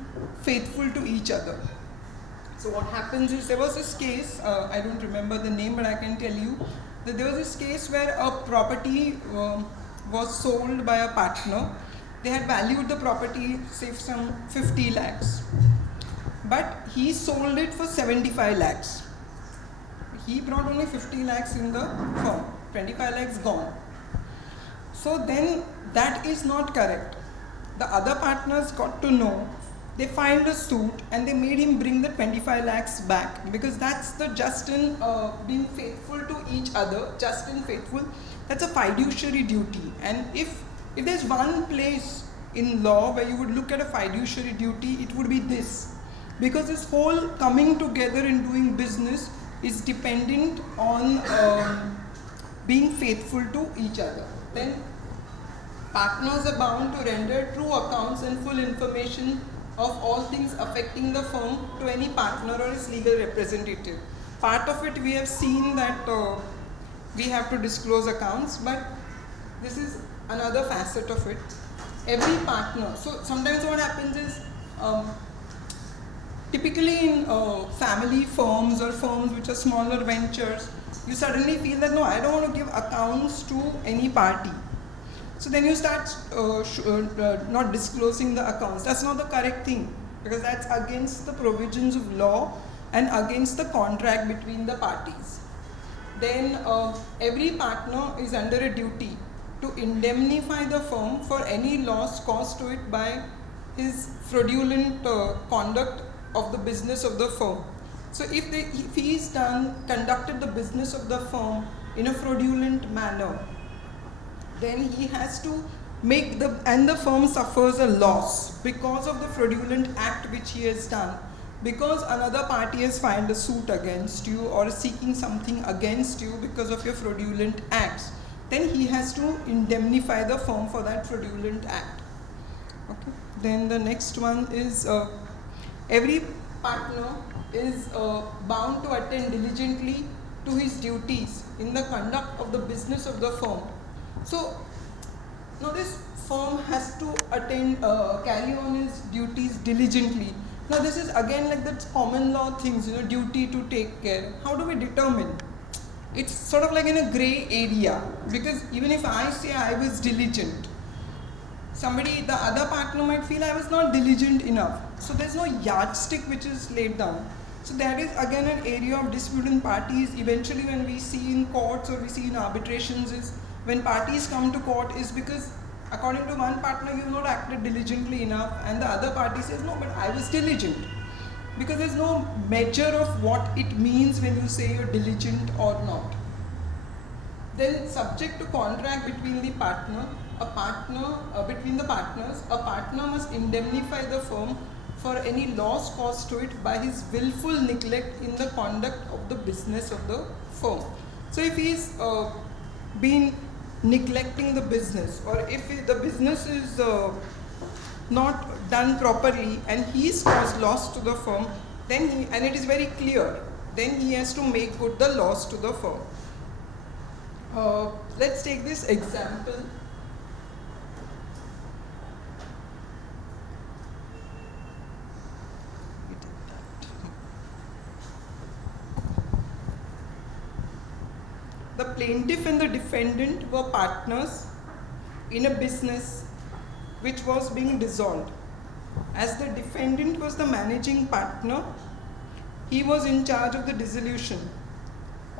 faithful to each other. So what happens is, there was this case, I don't remember the name, but I can tell you that there was this case where a property was sold by a partner. They had valued the property, say some 50 lakhs, but he sold it for 75 lakhs. He brought only 50 lakhs in the firm, 25 lakhs gone. So then that is not correct. The other partners got to know, they filed a suit and they made him bring the 25 lakhs back, because that's the just in being faithful to each other, just and faithful. That's a fiduciary duty. And if there's one place in law where you would look at a fiduciary duty, it would be this. Because this whole coming together and doing business is dependent on being faithful to each other. Then partners are bound to render true accounts and full information of all things affecting the firm to any partner or his legal representative. Part of it we have seen that we have to disclose accounts, but this is another facet of it. Every partner, so sometimes what happens is, typically in family firms or firms which are smaller ventures, you suddenly feel that no, I don't want to give accounts to any party. So then you start not disclosing the accounts. That's not the correct thing, because that's against the provisions of law and against the contract between the parties. Then every partner is under a duty to indemnify the firm for any loss caused to it by his fraudulent conduct of the business of the firm. So if he's conducted the business of the firm in a fraudulent manner, then he has to make and the firm suffers a loss because of the fraudulent act which he has done. Because another party has filed a suit against you or is seeking something against you because of your fraudulent acts, then he has to indemnify the firm for that fraudulent act. Okay. Then the next one is every partner is bound to attend diligently to his duties in the conduct of the business of the firm. So now this firm has to carry on his duties diligently. Now this is again like that common law things, duty to take care. How do we determine? It's sort of like in a grey area, because even if I say I was diligent, the other partner might feel I was not diligent enough. So there's no yardstick which is laid down. So that is again an area of dispute in parties. Eventually when we see in courts or we see in arbitrations is, when parties come to court is because according to one partner you have not acted diligently enough, and the other party says no, but I was diligent. Because there's no measure of what it means when you say you're diligent or not. Then subject to contract between the partner, between the partners, a partner must indemnify the firm for any loss caused to it by his willful neglect in the conduct of the business of the firm. So if he's been neglecting the business, or if the business is not done properly and he's caused loss to the firm, then and it is very clear, then he has to make good the loss to the firm. Let's take this example. The plaintiff and the defendant were partners in a business which was being dissolved. As the defendant was the managing partner, he was in charge of the dissolution.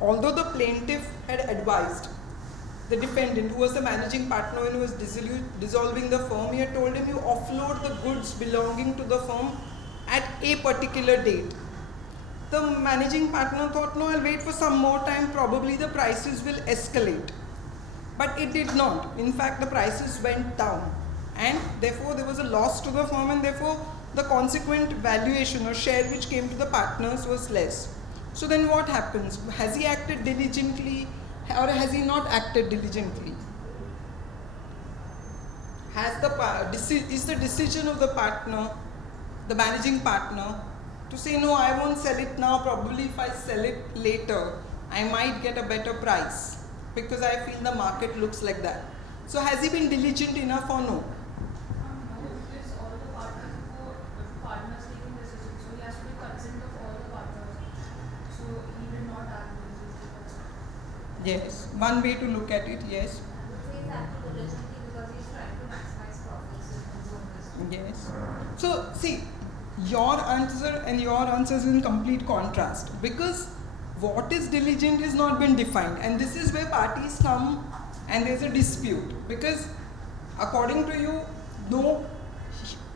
Although the plaintiff had advised the defendant, who was the managing partner and who was dissolving the firm, he had told him, you offload the goods belonging to the firm at a particular date. The managing partner thought, no, I'll wait for some more time, probably the prices will escalate. But it did not. In fact, the prices went down. And therefore, there was a loss to the firm, and therefore, the consequent valuation or share which came to the partners was less. So then what happens? Has he acted diligently or has he not acted diligently? Is the decision of the partner, the managing partner, to say, no, I won't sell it now, probably if I sell it later, I might get a better price because I feel the market looks like that. So has he been diligent enough or no? No, because all the partners taking decisions, so he has to be consent of all the partners. So he did not act diligently. Yes, one way to look at it, yes. He is acting diligently because he is trying to maximize profits in his own business. Yes. So see, your answer and your answer is in complete contrast, because what is diligent is not been defined, and this is where parties come and there's a dispute, because according to you, no,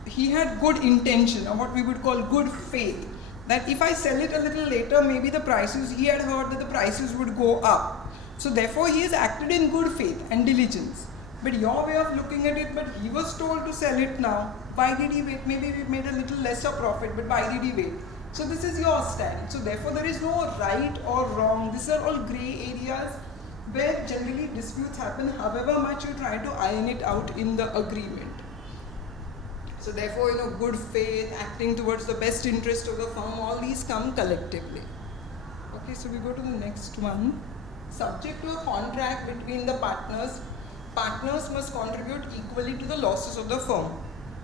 he had good intention, or what we would call good faith, that if I sell it a little later, maybe the prices, he had heard that the prices would go up. So therefore he has acted in good faith and diligence. But your way of looking at it, but he was told to sell it now. Why did he wait? Maybe we made a little lesser profit, but why did he wait? So this is your stand. So therefore there is no right or wrong. These are all grey areas where generally disputes happen, however much you try to iron it out in the agreement. So therefore, good faith, acting towards the best interest of the firm, all these come collectively. Okay, so we go to the next one. Subject to a contract between the partners, partners must contribute equally to the losses of the firm.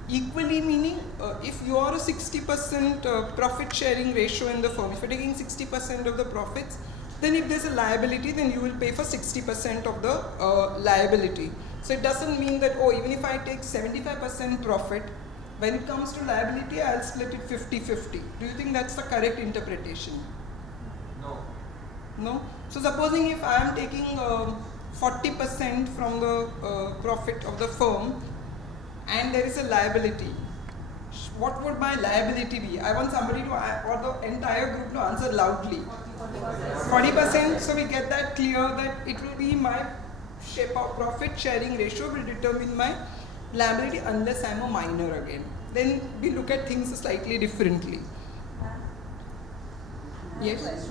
Equally meaning, if you are a 60% profit sharing ratio in the firm, if you're taking 60% of the profits, then if there's a liability, then you will pay for 60% of the liability. So it doesn't mean that, even if I take 75% profit, when it comes to liability, I'll split it 50-50. Do you think that's the correct interpretation? No. No? So supposing if I am taking 40% from the profit of the firm and there is a liability, what would my liability be? I want somebody to, or the entire group to answer loudly. 40%. So we get that clear that it will be my profit sharing ratio will determine my liability unless I am a minor again. Then we look at things slightly differently. Yes?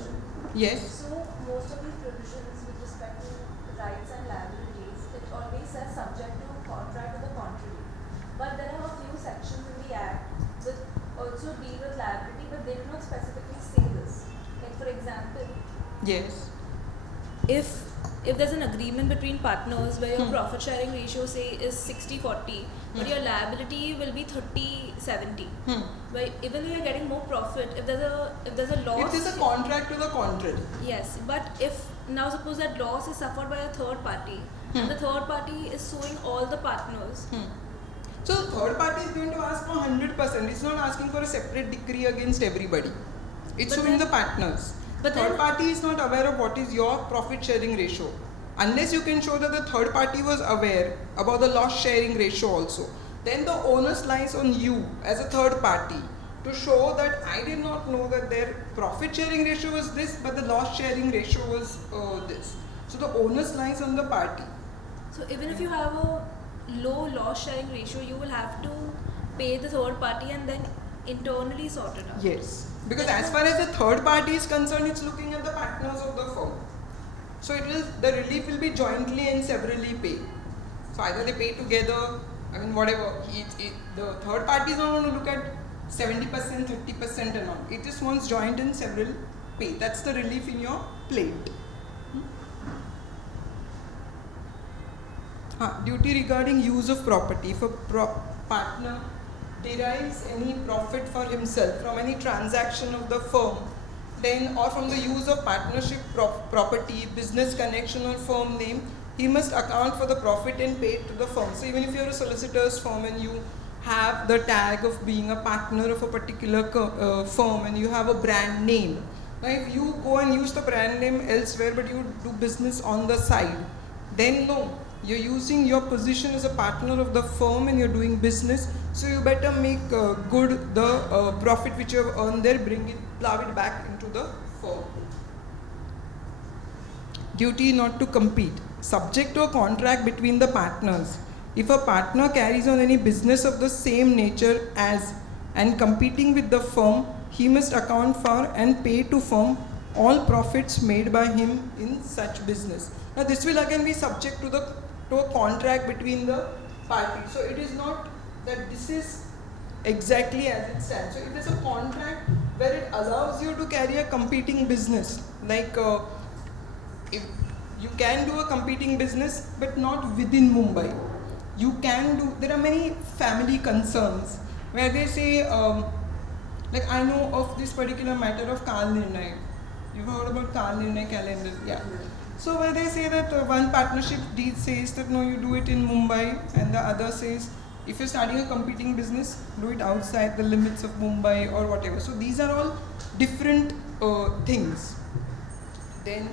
Yes? So most of these provisions with respect to rights and liabilities, it always says subject to contract to the contrary. But there are a few sections in the Act which also deal with liability, but they do not specifically say this. Like for example, Yes. If there's an agreement between partners where your profit sharing ratio say is 60-40, but your liability will be 30-70. But even though you're getting more profit, if there's a loss, If there's a contract to the contrary. yes. But if now suppose that loss is suffered by a third party, and the third party is suing all the partners. So third party is going to ask for 100%. It's not asking for a separate decree against everybody. It's But suing the then- partners. but Third then- party is not aware of what is your profit sharing ratio. Unless you can show that the third party was aware about the loss sharing ratio also. Then the onus lies on you as a third party to show that I did not know that their profit sharing ratio was this, but the loss sharing ratio was this. So the onus lies on the party. So even if you have a low loss sharing ratio, you will have to pay the third party and then internally sort it out. Yes, because as far as the third party is concerned, it's looking at the partners of the firm. So the relief will be jointly and severally paid. So either they pay together, whatever. The third party is not going to look at 70%, 30% and all. It just wants joint and several pay. That's the relief in your plate. Duty regarding use of property. If a partner derives any profit for himself from any transaction of the firm, then or from the use of partnership property, business connection or firm name, he must account for the profit and pay it to the firm. So even if you're a solicitor's firm and you have the tag of being a partner of a particular firm and you have a brand name. Now if you go and use the brand name elsewhere but you do business on the side, then no, you're using your position as a partner of the firm and you're doing business, so you better make good the profit which you have earned there, plow it back into the firm. Duty not to compete. Subject to a contract between the partners. If a partner carries on any business of the same nature as and competing with the firm, he must account for and pay to firm all profits made by him in such business. Now this will again be subject to a contract between the parties. So it is not that this is exactly as it stands. So it is a contract where it allows you to carry a competing business. Like if you can do a competing business but not within Mumbai. You can do, there are many family concerns where they say, like I know of this particular matter of Kal Nirnay. You've heard about Kal Nirnay calendar? Yeah. So where they say that one partnership deed says that no, you do it in Mumbai, and the other says if you're starting a competing business, do it outside the limits of Mumbai or whatever. So these are all different things. Then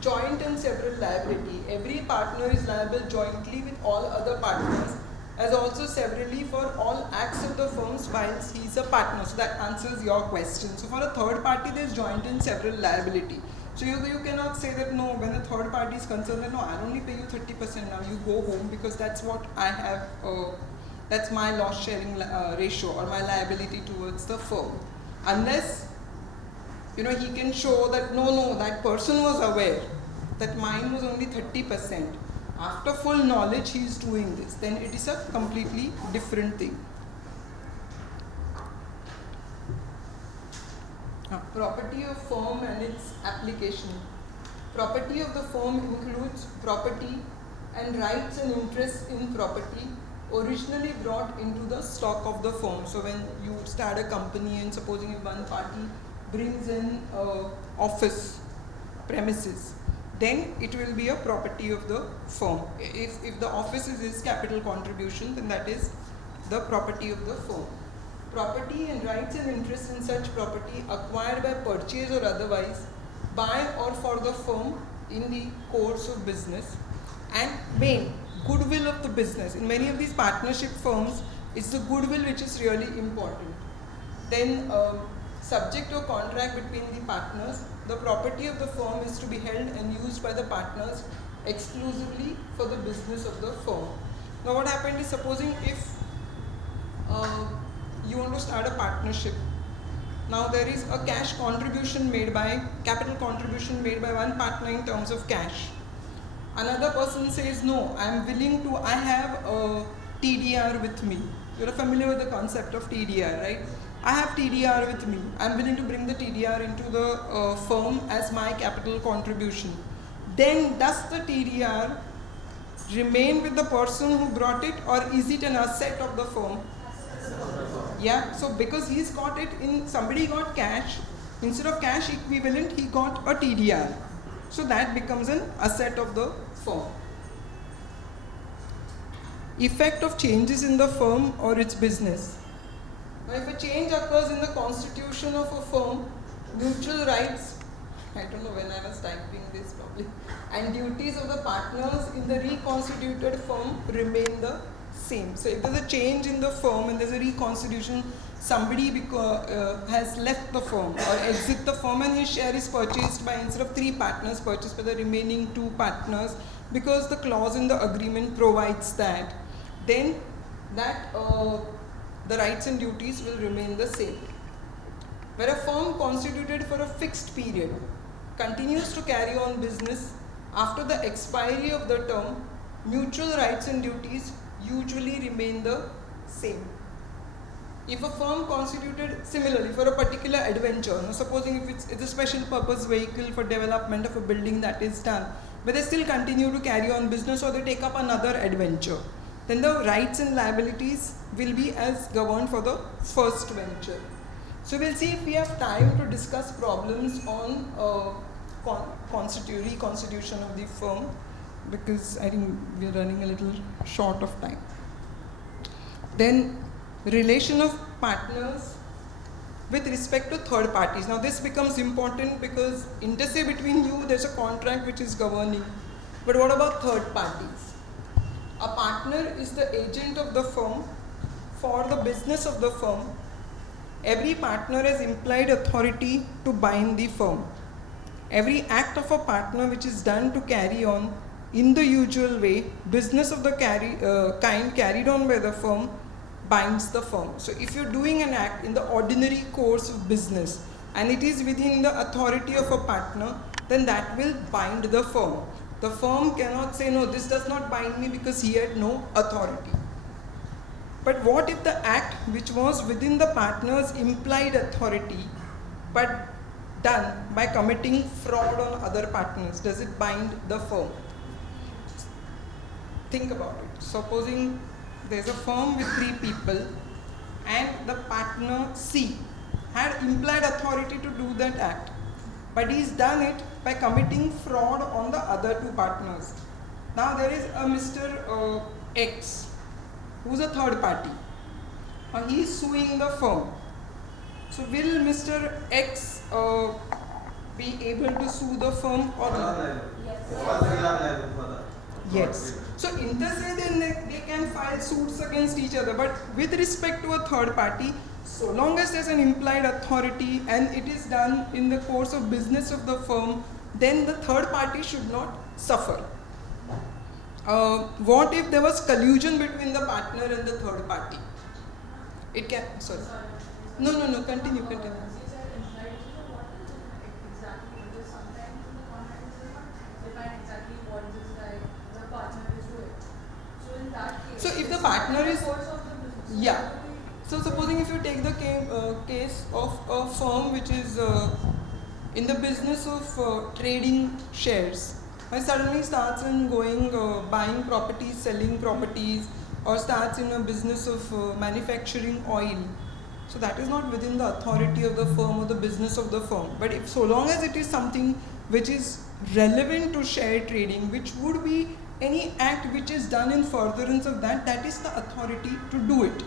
joint and several liability. Every partner is liable jointly with all other partners, as also severally for all acts of the firms whilst he is a partner. So that answers your question. So for a third party, there is joint and several liability. So you cannot say that no, when a third party is concerned, that no, I'll only pay you 30% now, you go home because that's what I have, that's my loss sharing ratio or my liability towards the firm. Unless, he can show that no, that person was aware that mine was only 30%. After full knowledge, he is doing this. Then it is a completely different thing. Property of firm and its application. Property of the firm includes property and rights and interests in property originally brought into the stock of the firm. So when you start a company and supposing if one party brings in office premises, then it will be a property of the firm. If the office is his capital contribution, then that is the property of the firm. Property and rights and interests in such property acquired by purchase or otherwise by or for the firm in the course of business. And main, goodwill of the business. In many of these partnership firms, it's the goodwill which is really important. Then subject to a contract between the partners, the property of the firm is to be held and used by the partners exclusively for the business of the firm. Now what happened is, supposing if you want to start a partnership, now there is a cash contribution made by, capital contribution made by one partner in terms of cash. Another person says, no, I am willing to, I have a TDR with me. You're familiar with the concept of TDR, right? I have TDR with me. I'm willing to bring the TDR into the firm as my capital contribution. Then does the TDR remain with the person who brought it, or is it an asset of the firm? Yeah, so because he's got it in, somebody got cash, instead of cash equivalent, he got a TDR. So that becomes an asset of the firm. Effect of changes in the firm or its business. Now if a change occurs in the constitution of a firm, mutual rights, I don't know when I was typing this probably, and duties of the partners in the reconstituted firm remain the same. So if there's a change in the firm and there's a reconstitution, somebody has left the firm or exit the firm and his share is purchased by, instead of 3 partners, purchased by the remaining 2 partners, because the clause in the agreement provides that, then that the rights and duties will remain the same. Where a firm constituted for a fixed period continues to carry on business after the expiry of the term, mutual rights and duties usually remain the same. If a firm constituted similarly for a particular adventure, now supposing if it's a special purpose vehicle for development of a building that is done, but they still continue to carry on business or they take up another adventure, then the rights and liabilities will be as governed for the first venture. So we'll see if we have time to discuss problems on reconstitution of the firm, because I think we're running a little short of time. Then relation of partners with respect to third parties. Now this becomes important because inter se between you there's a contract which is governing. But what about third parties? A partner is the agent of the firm for the business of the firm. Every partner has implied authority to bind the firm. Every act of a partner which is done to carry on in the usual way, business of the kind carried on by the firm binds the firm. So if you're doing an act in the ordinary course of business and it is within the authority of a partner, then that will bind the firm. The firm cannot say, no, this does not bind me because he had no authority. But what if the act which was within the partner's implied authority but done by committing fraud on other partners, does it bind the firm? Think about it. Supposing there's a firm with 3 people and the partner C had implied authority to do that act, but he's done it by committing fraud on the other 2 partners. Now there is a Mr. X who's a third party. He is suing the firm. So will Mr. X be able to sue the firm or not? Yes. So inter se then they can file suits against each other, but with respect to a third party, so long as there's an implied authority and it is done in the course of business of the firm, then the third party should not suffer. What if there was collusion between the partner and the third party? It can, sorry. No, continue. So if the partner is, yeah. So supposing if you take the case of a firm which is in the business of trading shares, and suddenly starts in buying properties, selling properties, or starts in a business of manufacturing oil. So that is not within the authority of the firm or the business of the firm. But if so long as it is something which is relevant to share trading, which would be any act which is done in furtherance of that, that is the authority to do it.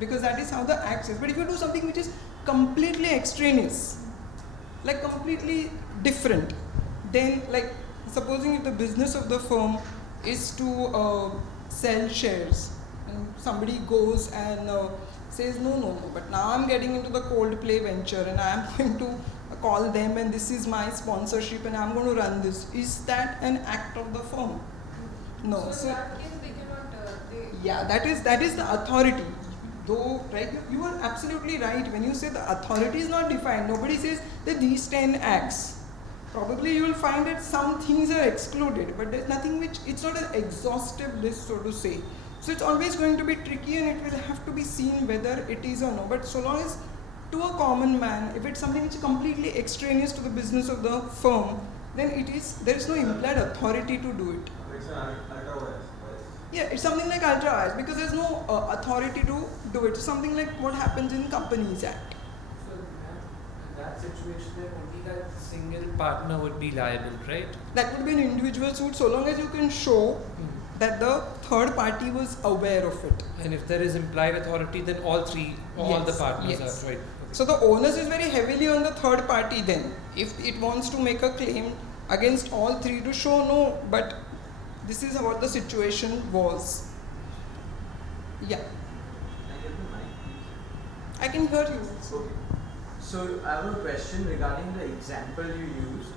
Because that is how the act says. But if you do something which is completely extraneous, like completely different, then like supposing if the business of the firm is to sell shares, and somebody goes and says no, but now I'm getting into the cold play venture and I'm going to call them and this is my sponsorship and I'm going to run this. Is that an act of the firm? No. So in that case they cannot. Yeah, that is the authority. Though, right, you are absolutely right when you say the authority is not defined. Nobody says that these 10 acts. Probably you will find that some things are excluded, but there's nothing which, it's not an exhaustive list, so to say. So it's always going to be tricky and it will have to be seen whether it is or no. But so long as to a common man, if it's something which is completely extraneous to the business of the firm, then there is no implied authority to do it. It's an ultra-wise. Yeah, it's something like ultra-wise because there's no authority to do it. It's something like what happens in Companies Act. So in that situation, then only that single partner would be liable, right? That would be an individual suit so long as you can show that the third party was aware of it. And if there is implied authority, then all the partners yes. are right. Okay. So the onus is very heavily on the third party then. If it wants to make a claim against all 3 to show no, but this is what the situation was. Yeah. I can hear you. Okay. So I have a question regarding the example you used.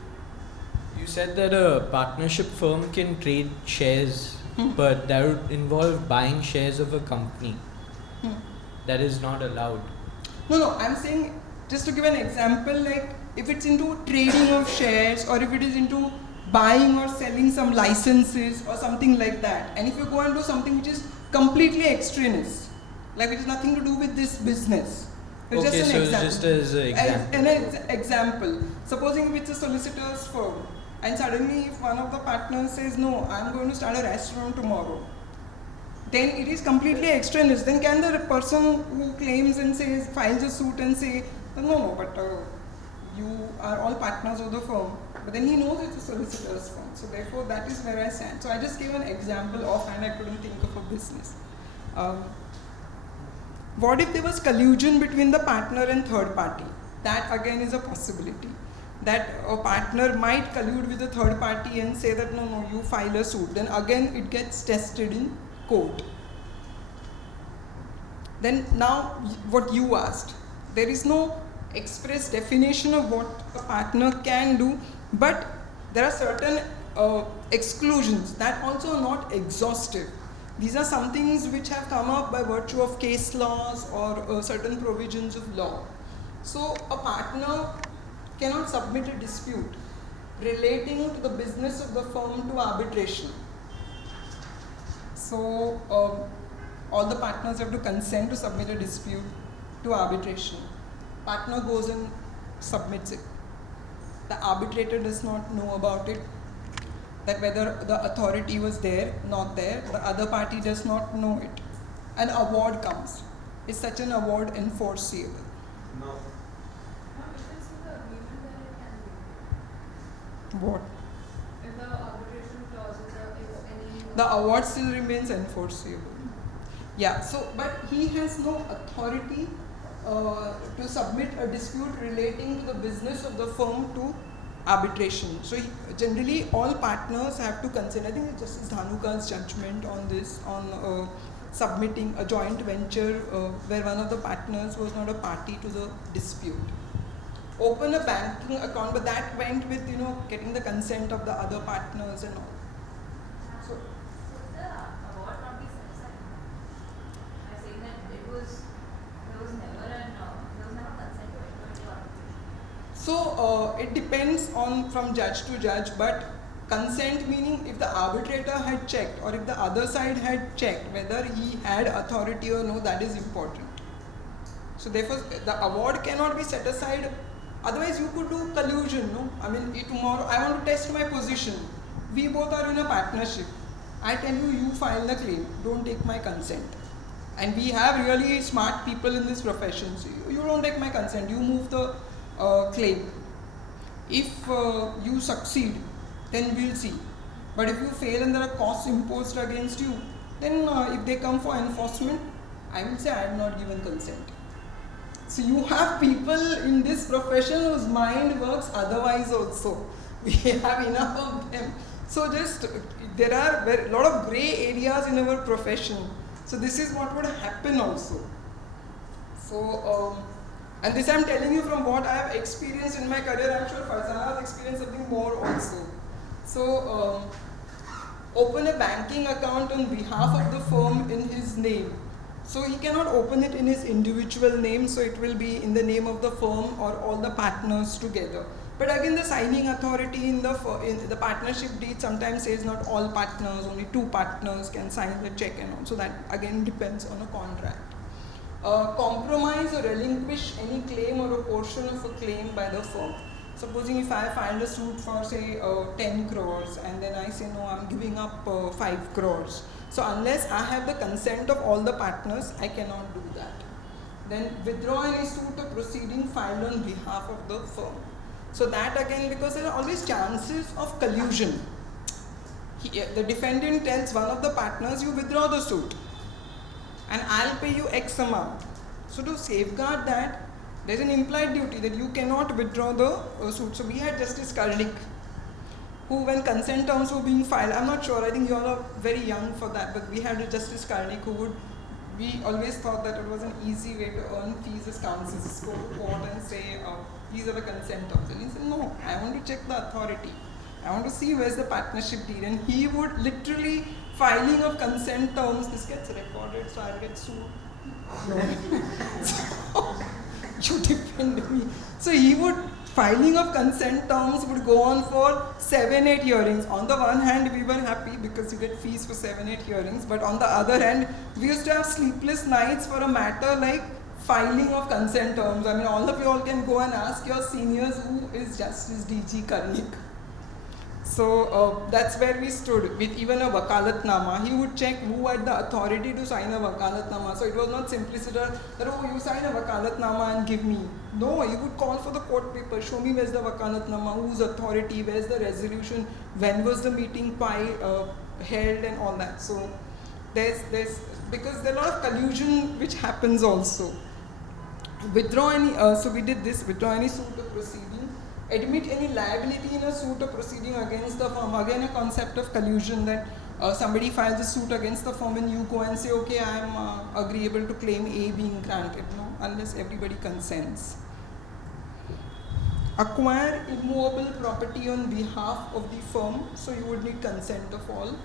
You said that a partnership firm can trade shares, but that would involve buying shares of a company. That is not allowed. No, I'm saying, just to give an example, like if it's into trading of shares or if it is into buying or selling some licenses or something like that, and if you go and do something which is completely extraneous, like it has nothing to do with this business. It's Okay, just so an example. just as an example. An example. Supposing it's a solicitor's firm, and suddenly if one of the partners says, no, I'm going to start a restaurant tomorrow, then it is completely extraneous. Then can the person who claims and says, files a suit and say, no, but you are all partners of the firm. But then he knows it's a solicitor's firm. So therefore that is where I stand. So I just gave an example offhand, I couldn't think of a business. What if there was collusion between the partner and third party? That again is a possibility. That a partner might collude with the third party and say that no, you file a suit. Then again it gets tested in court. Then now what you asked, there is no express definition of what a partner can do, but there are certain exclusions that also are not exhaustive. These are some things which have come up by virtue of case laws or certain provisions of law. So a partner cannot submit a dispute relating to the business of the firm to arbitration. So all the partners have to consent to submit a dispute to arbitration. Partner goes and submits it. The arbitrator does not know about it, that whether the authority was there, not there, the other party does not know it. An award comes. Is such an award enforceable? No. What? If the arbitration clause is any... The award still remains enforceable. Yeah, so, but he has no authority to submit a dispute relating to the business of the firm to arbitration. So generally all partners have to consent. I think it's Justice Dhanuka's judgment on this, on submitting a joint venture where one of the partners was not a party to the dispute. Open a banking account, but that went with, getting the consent of the other partners and all. So Should the award not be set aside? I say that there was never consent to enter into arbitration. So it depends on from judge to judge, but consent meaning if the arbitrator had checked or if the other side had checked whether he had authority or no, that is important. So therefore the award cannot be set aside. Otherwise you could do collusion, no? I mean, tomorrow I want to test my position. We both are in a partnership. I tell you, you file the claim. Don't take my consent. And we have really smart people in this profession. So you don't take my consent. You move the claim. If you succeed, then we'll see. But if you fail and there are costs imposed against you, then if they come for enforcement, I will say I have not given consent. So you have people in this profession whose mind works otherwise also. We have enough of them. So just there are a lot of grey areas in our profession. So this is what would happen also. So and this I am telling you from what I have experienced in my career. I am sure Farzana has experienced something more also. So open a banking account on behalf of the firm in his name. So he cannot open it in his individual name, so it will be in the name of the firm or all the partners together. But again, the signing authority in the partnership deed sometimes says not all partners, only 2 partners can sign the check and all. So that again depends on a contract. Compromise or relinquish any claim or a portion of a claim by the firm. Supposing if I filed a suit for say 10 crores and then I say no, I'm giving up 5 crores. So unless I have the consent of all the partners, I cannot do that. Then withdraw any suit or proceeding filed on behalf of the firm. So that again, because there are always chances of collusion. The defendant tells one of the partners, you withdraw the suit and I'll pay you X amount. So to safeguard that, there's an implied duty that you cannot withdraw the suit. So we had Justice Karnik, who when consent terms were being filed, I'm not sure, I think you all are very young for that, but we had a Justice Karnik who we always thought that it was an easy way to earn fees as counsels, just go to court and say, these are the consent terms. And he said, no, I want to check the authority. I want to see where's the partnership deed. And he would literally, filing of consent terms, this gets recorded, so I'll get sued. So, you defend me. So he would, filing of consent terms would go on for 7-8 hearings. On the one hand, we were happy because you get fees for 7-8 hearings. But on the other hand, we used to have sleepless nights for a matter like filing of consent terms. I mean, all of you all can go and ask your seniors who is Justice D.G. Karnik. So that's where we stood with even a wakalatnama. He would check who had the authority to sign a wakalatnama. So it was not simplicity that, oh, you sign a wakalatnama and give me. No, he would call for the court paper. Show me where's the wakalatnama, whose authority, where's the resolution, when was the meeting held and all that. So because there are a lot of collusion which happens also. Withdraw any, so we did this, withdraw any suit or proceeding, admit any liability in a suit or proceeding against the firm. Again, a concept of collusion, that somebody files a suit against the firm and you go and say, okay, I am agreeable to claim A being granted, no, unless everybody consents. Acquire immovable property on behalf of the firm, so you would need consent of all.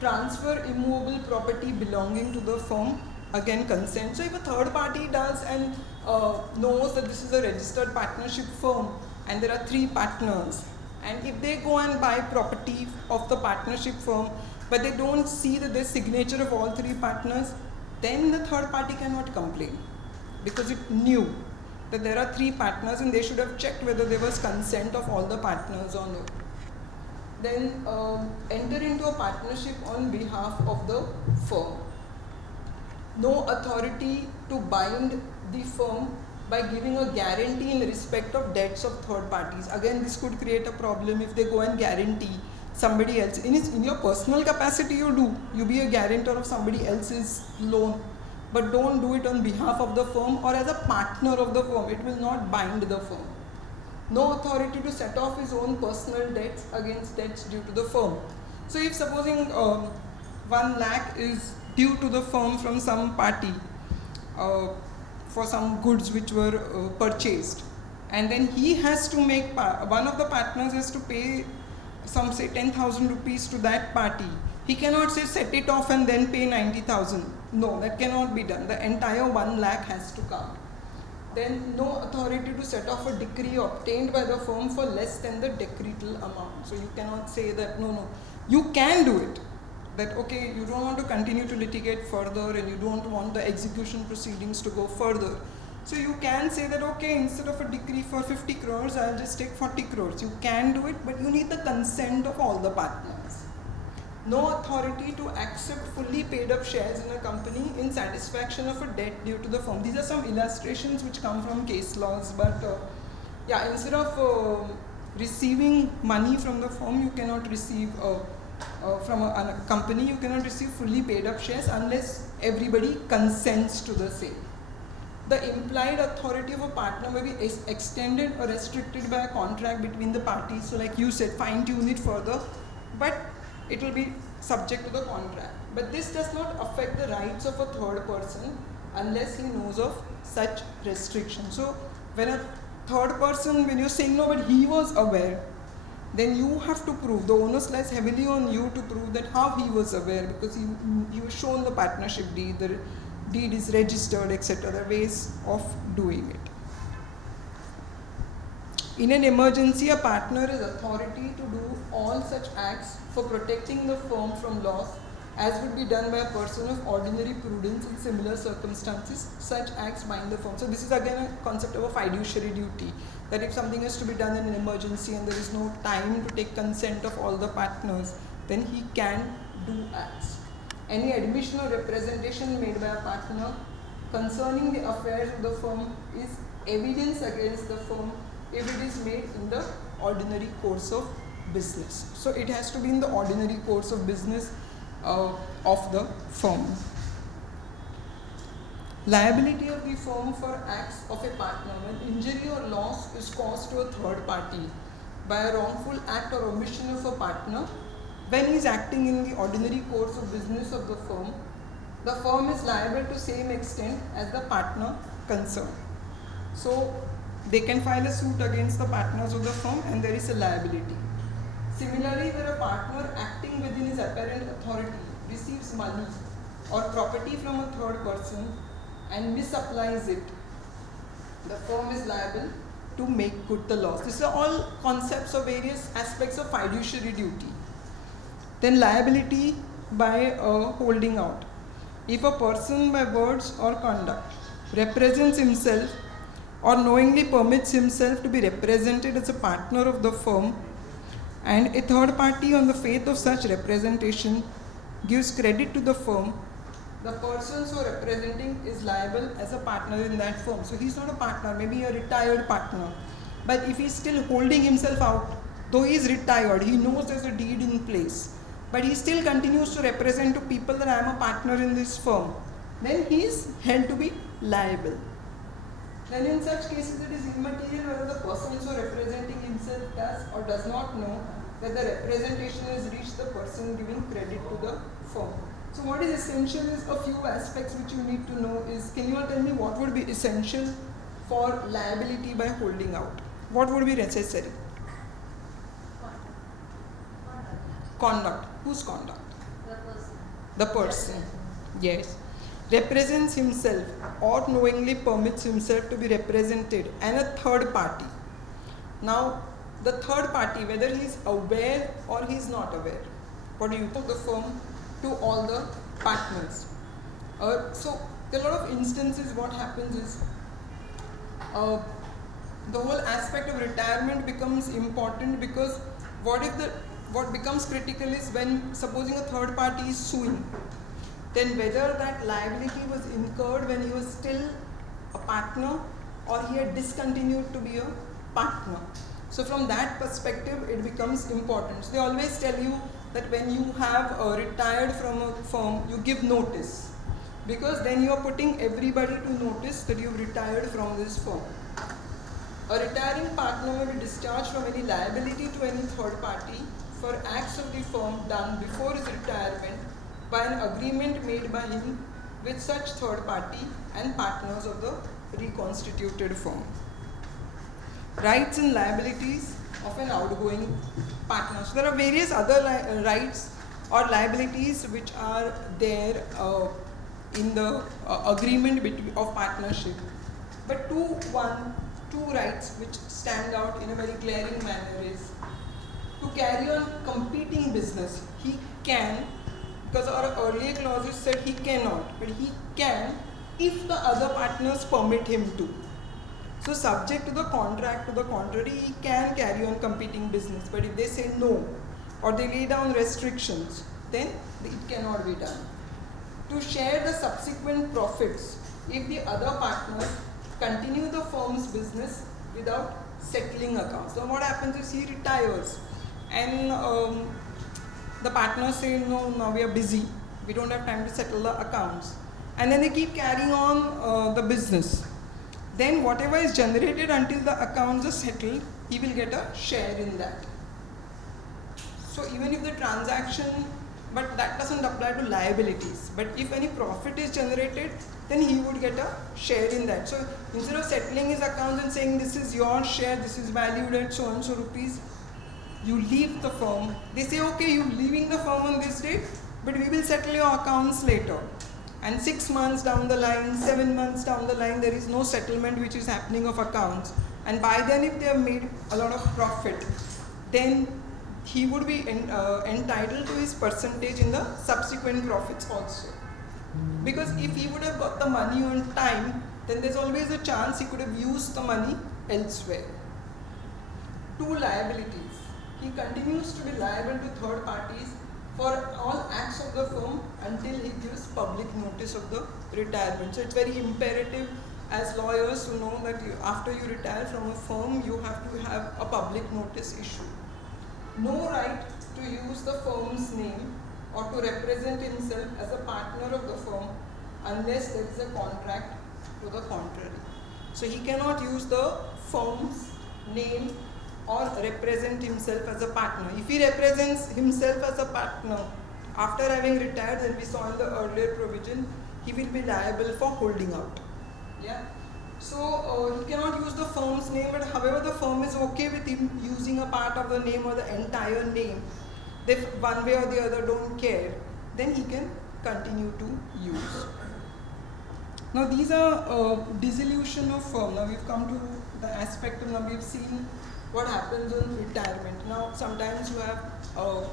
Transfer immovable property belonging to the firm, again consent. So if a third party does and knows that this is a registered partnership firm and there are 3 partners, and if they go and buy property of the partnership firm but they don't see that there's signature of all 3 partners, then the third party cannot complain, because it knew that there are 3 partners and they should have checked whether there was consent of all the partners or no. Then enter into a partnership on behalf of the firm. No authority to bind the firm by giving a guarantee in respect of debts of third parties. Again, this could create a problem if they go and guarantee somebody else. In your personal capacity, you be a guarantor of somebody else's loan, but don't do it on behalf of the firm or as a partner of the firm. It will not bind the firm. No authority to set off his own personal debts against debts due to the firm. So if supposing 1 lakh is due to the firm from some party for some goods which were purchased, and then he has to make, one of the partners has to pay some, say, 10,000 rupees to that party. He cannot say set it off and then pay 90,000. No, that cannot be done. The entire 1 lakh has to come. Then no authority to set off a decree obtained by the firm for less than the decretal amount. So you cannot say that, no, you can do it. That, okay, you don't want to continue to litigate further and you don't want the execution proceedings to go further. So you can say that, okay, instead of a decree for 50 crores, I'll just take 40 crores. You can do it, but you need the consent of all the partners. No authority to accept fully paid up shares in a company in satisfaction of a debt due to the firm. These are some illustrations which come from case laws, but yeah, instead of receiving money from the firm, you cannot receive from a company, you cannot receive fully paid up shares unless everybody consents to the same. The implied authority of a partner may be extended or restricted by a contract between the parties. So like you said, fine tune it further, but it will be subject to the contract. But this does not affect the rights of a third person unless he knows of such restrictions. So when a third person, when you're saying no, but he was aware, then you have to prove, the onus lies heavily on you to prove that how he was aware, because he was shown the partnership deed, the deed is registered, etc. There are ways of doing it. In an emergency, a partner is authority to do all such acts for protecting the firm from loss as would be done by a person of ordinary prudence in similar circumstances. Such acts bind the firm. So this is again a concept of a fiduciary duty, that if something is to be done in an emergency and there is no time to take consent of all the partners, then he can do acts. Any admission or representation made by a partner concerning the affairs of the firm is evidence against the firm if it is made in the ordinary course of business. So it has to be in the ordinary course of business of the firm. Liability of the firm for acts of a partner. When injury or loss is caused to a third party by a wrongful act or omission of a partner, when he is acting in the ordinary course of business of the firm is liable to same extent as the partner concerned. So they can file a suit against the partners of the firm and there is a liability. Similarly, where a partner acting within his apparent authority receives money or property from a third person and misapplies it, the firm is liable to make good the loss. These are all concepts of various aspects of fiduciary duty. Then liability by holding out. If a person by words or conduct represents himself or knowingly permits himself to be represented as a partner of the firm, and a third party on the faith of such representation gives credit to the firm, the person so representing is liable as a partner in that firm. So he's not a partner, maybe a retired partner, but if he's still holding himself out, though he's retired, he knows there's a deed in place, but he still continues to represent to people that I am a partner in this firm, then he is held to be liable. Then in such cases it is immaterial whether the person who is representing himself does or does not know that the representation has reached the person giving credit to the firm. So what is essential is a few aspects which you need to know is, can you all tell me what would be essential for liability by holding out? What would be necessary? Conduct. Whose conduct? The person. Yes. Represents himself or knowingly permits himself to be represented and a third party. Now, the third party, whether he is aware or he is not aware, what do you think? The firm to all the partners. So, there are a lot of instances what happens is the whole aspect of retirement becomes important, because what becomes critical is when supposing a third party is suing, then whether that liability was incurred when he was still a partner or he had discontinued to be a partner. So from that perspective it becomes important. So they always tell you that when you have retired from a firm, you give notice, because then you are putting everybody to notice that you have retired from this firm. A retiring partner may be discharged from any liability to any third party for acts of the firm done before his retirement by an agreement made by him with such third party and partners of the reconstituted firm. Rights and liabilities of an outgoing partner. So there are various other rights or liabilities which are there in the agreement of partnership. But two rights which stand out in a very glaring manner is to carry on competing business. He can, because our earlier clauses said he cannot, but he can if the other partners permit him to. So subject to the contract to the contrary, he can carry on competing business, but if they say no or they lay down restrictions, then it cannot be done. To share the subsequent profits if the other partners continue the firm's business without settling accounts. So what happens is he retires and the partners say, no, now we are busy, we don't have time to settle the accounts, and then they keep carrying on the business. Then whatever is generated until the accounts are settled, he will get a share in that. So even if the transaction, but that doesn't apply to liabilities, but if any profit is generated, then he would get a share in that. So instead of settling his accounts and saying this is your share, this is valued at so and so rupees, you leave the firm. They say, okay, you're leaving the firm on this date, but we will settle your accounts later. And 6 months down the line, 7 months down the line, there is no settlement which is happening of accounts. And by then, if they have made a lot of profit, then he would be entitled to his percentage in the subsequent profits also. Because if he would have got the money on time, then there's always a chance he could have used the money elsewhere. Two liabilities. He continues to be liable to third parties for all acts of the firm until he gives public notice of the retirement. So it's very imperative as lawyers to know that after you retire from a firm, you have to have a public notice issued. No right to use the firm's name or to represent himself as a partner of the firm unless there is a contract to the contrary. So he cannot use the firm's name or represent himself as a partner. If he represents himself as a partner after having retired, then we saw in the earlier provision, he will be liable for holding out. Yeah. So he cannot use the firm's name, but however the firm is okay with him using a part of the name or the entire name, if one way or the other don't care, then he can continue to use. Now these are dissolution of firm. Now we've come to the aspect of, now we've seen what happens on retirement. Now sometimes you have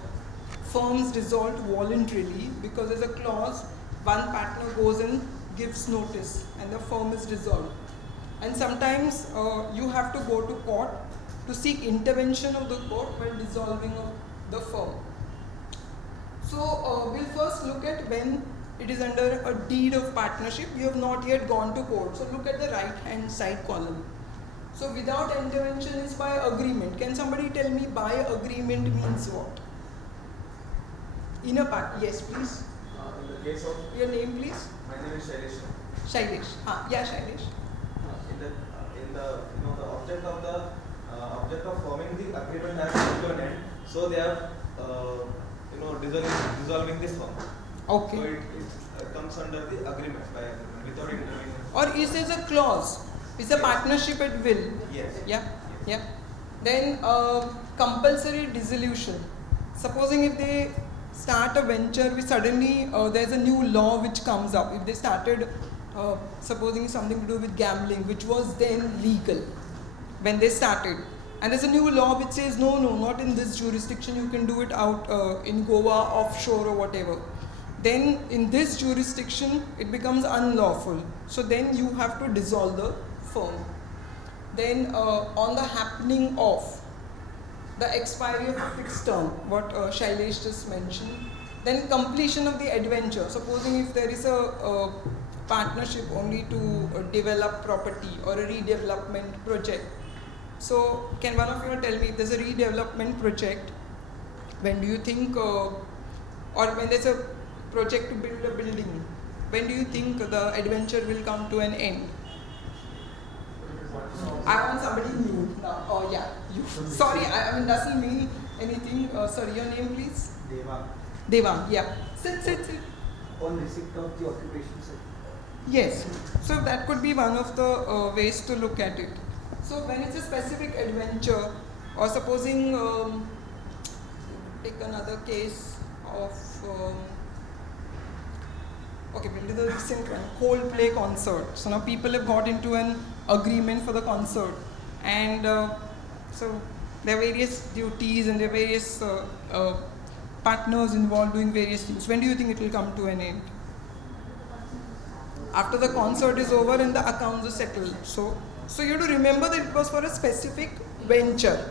firms dissolved voluntarily because there's a clause, one partner goes and gives notice and the firm is dissolved. And sometimes you have to go to court to seek intervention of the court while dissolving of the firm. So we'll first look at when it is under a deed of partnership. You have not yet gone to court. So look at the right hand side column. So without intervention is by agreement. Can somebody tell me by agreement means what? In a part, yes, please. In the case of Your name, please. my name is Shailesh. Shailesh. Yeah, Shailesh. The object of forming the agreement has come to an end. So they are dissolving this firm. Okay. So it comes under the agreement by agreement without intervening. Or is there a clause? Is a partnership at will? Yes. Yeah. Yeah. Then compulsory dissolution. Supposing if they start a venture, we suddenly there's a new law which comes up. If they started, supposing something to do with gambling, which was then legal when they started, and there's a new law which says no, not in this jurisdiction. You can do it out in Goa, offshore or whatever. Then in this jurisdiction, it becomes unlawful. So then you have to dissolve the firm. Then on the happening of the expiry of a fixed term, what Shailesh just mentioned, then completion of the adventure. Supposing if there is a partnership only to develop property or a redevelopment project. So can one of you tell me if there's a redevelopment project, when do you think, or when there's a project to build a building, when do you think the adventure will come to an end? I want somebody new now. Oh yeah, you. Sorry, I mean doesn't mean anything. Sorry, your name please? Deva. Deva, yeah. Sit. On receipt of the occupation, sir. Yes. So that could be one of the ways to look at it. So when it's a specific adventure, or supposing, take another case of, okay, we'll do the recent one, Coldplay concert. So now people have got into an agreement for the concert, and so there are various duties and there are various partners involved doing various things. When do you think it will come to an end? After the concert is over and the accounts are settled. So you have to remember that it was for a specific venture.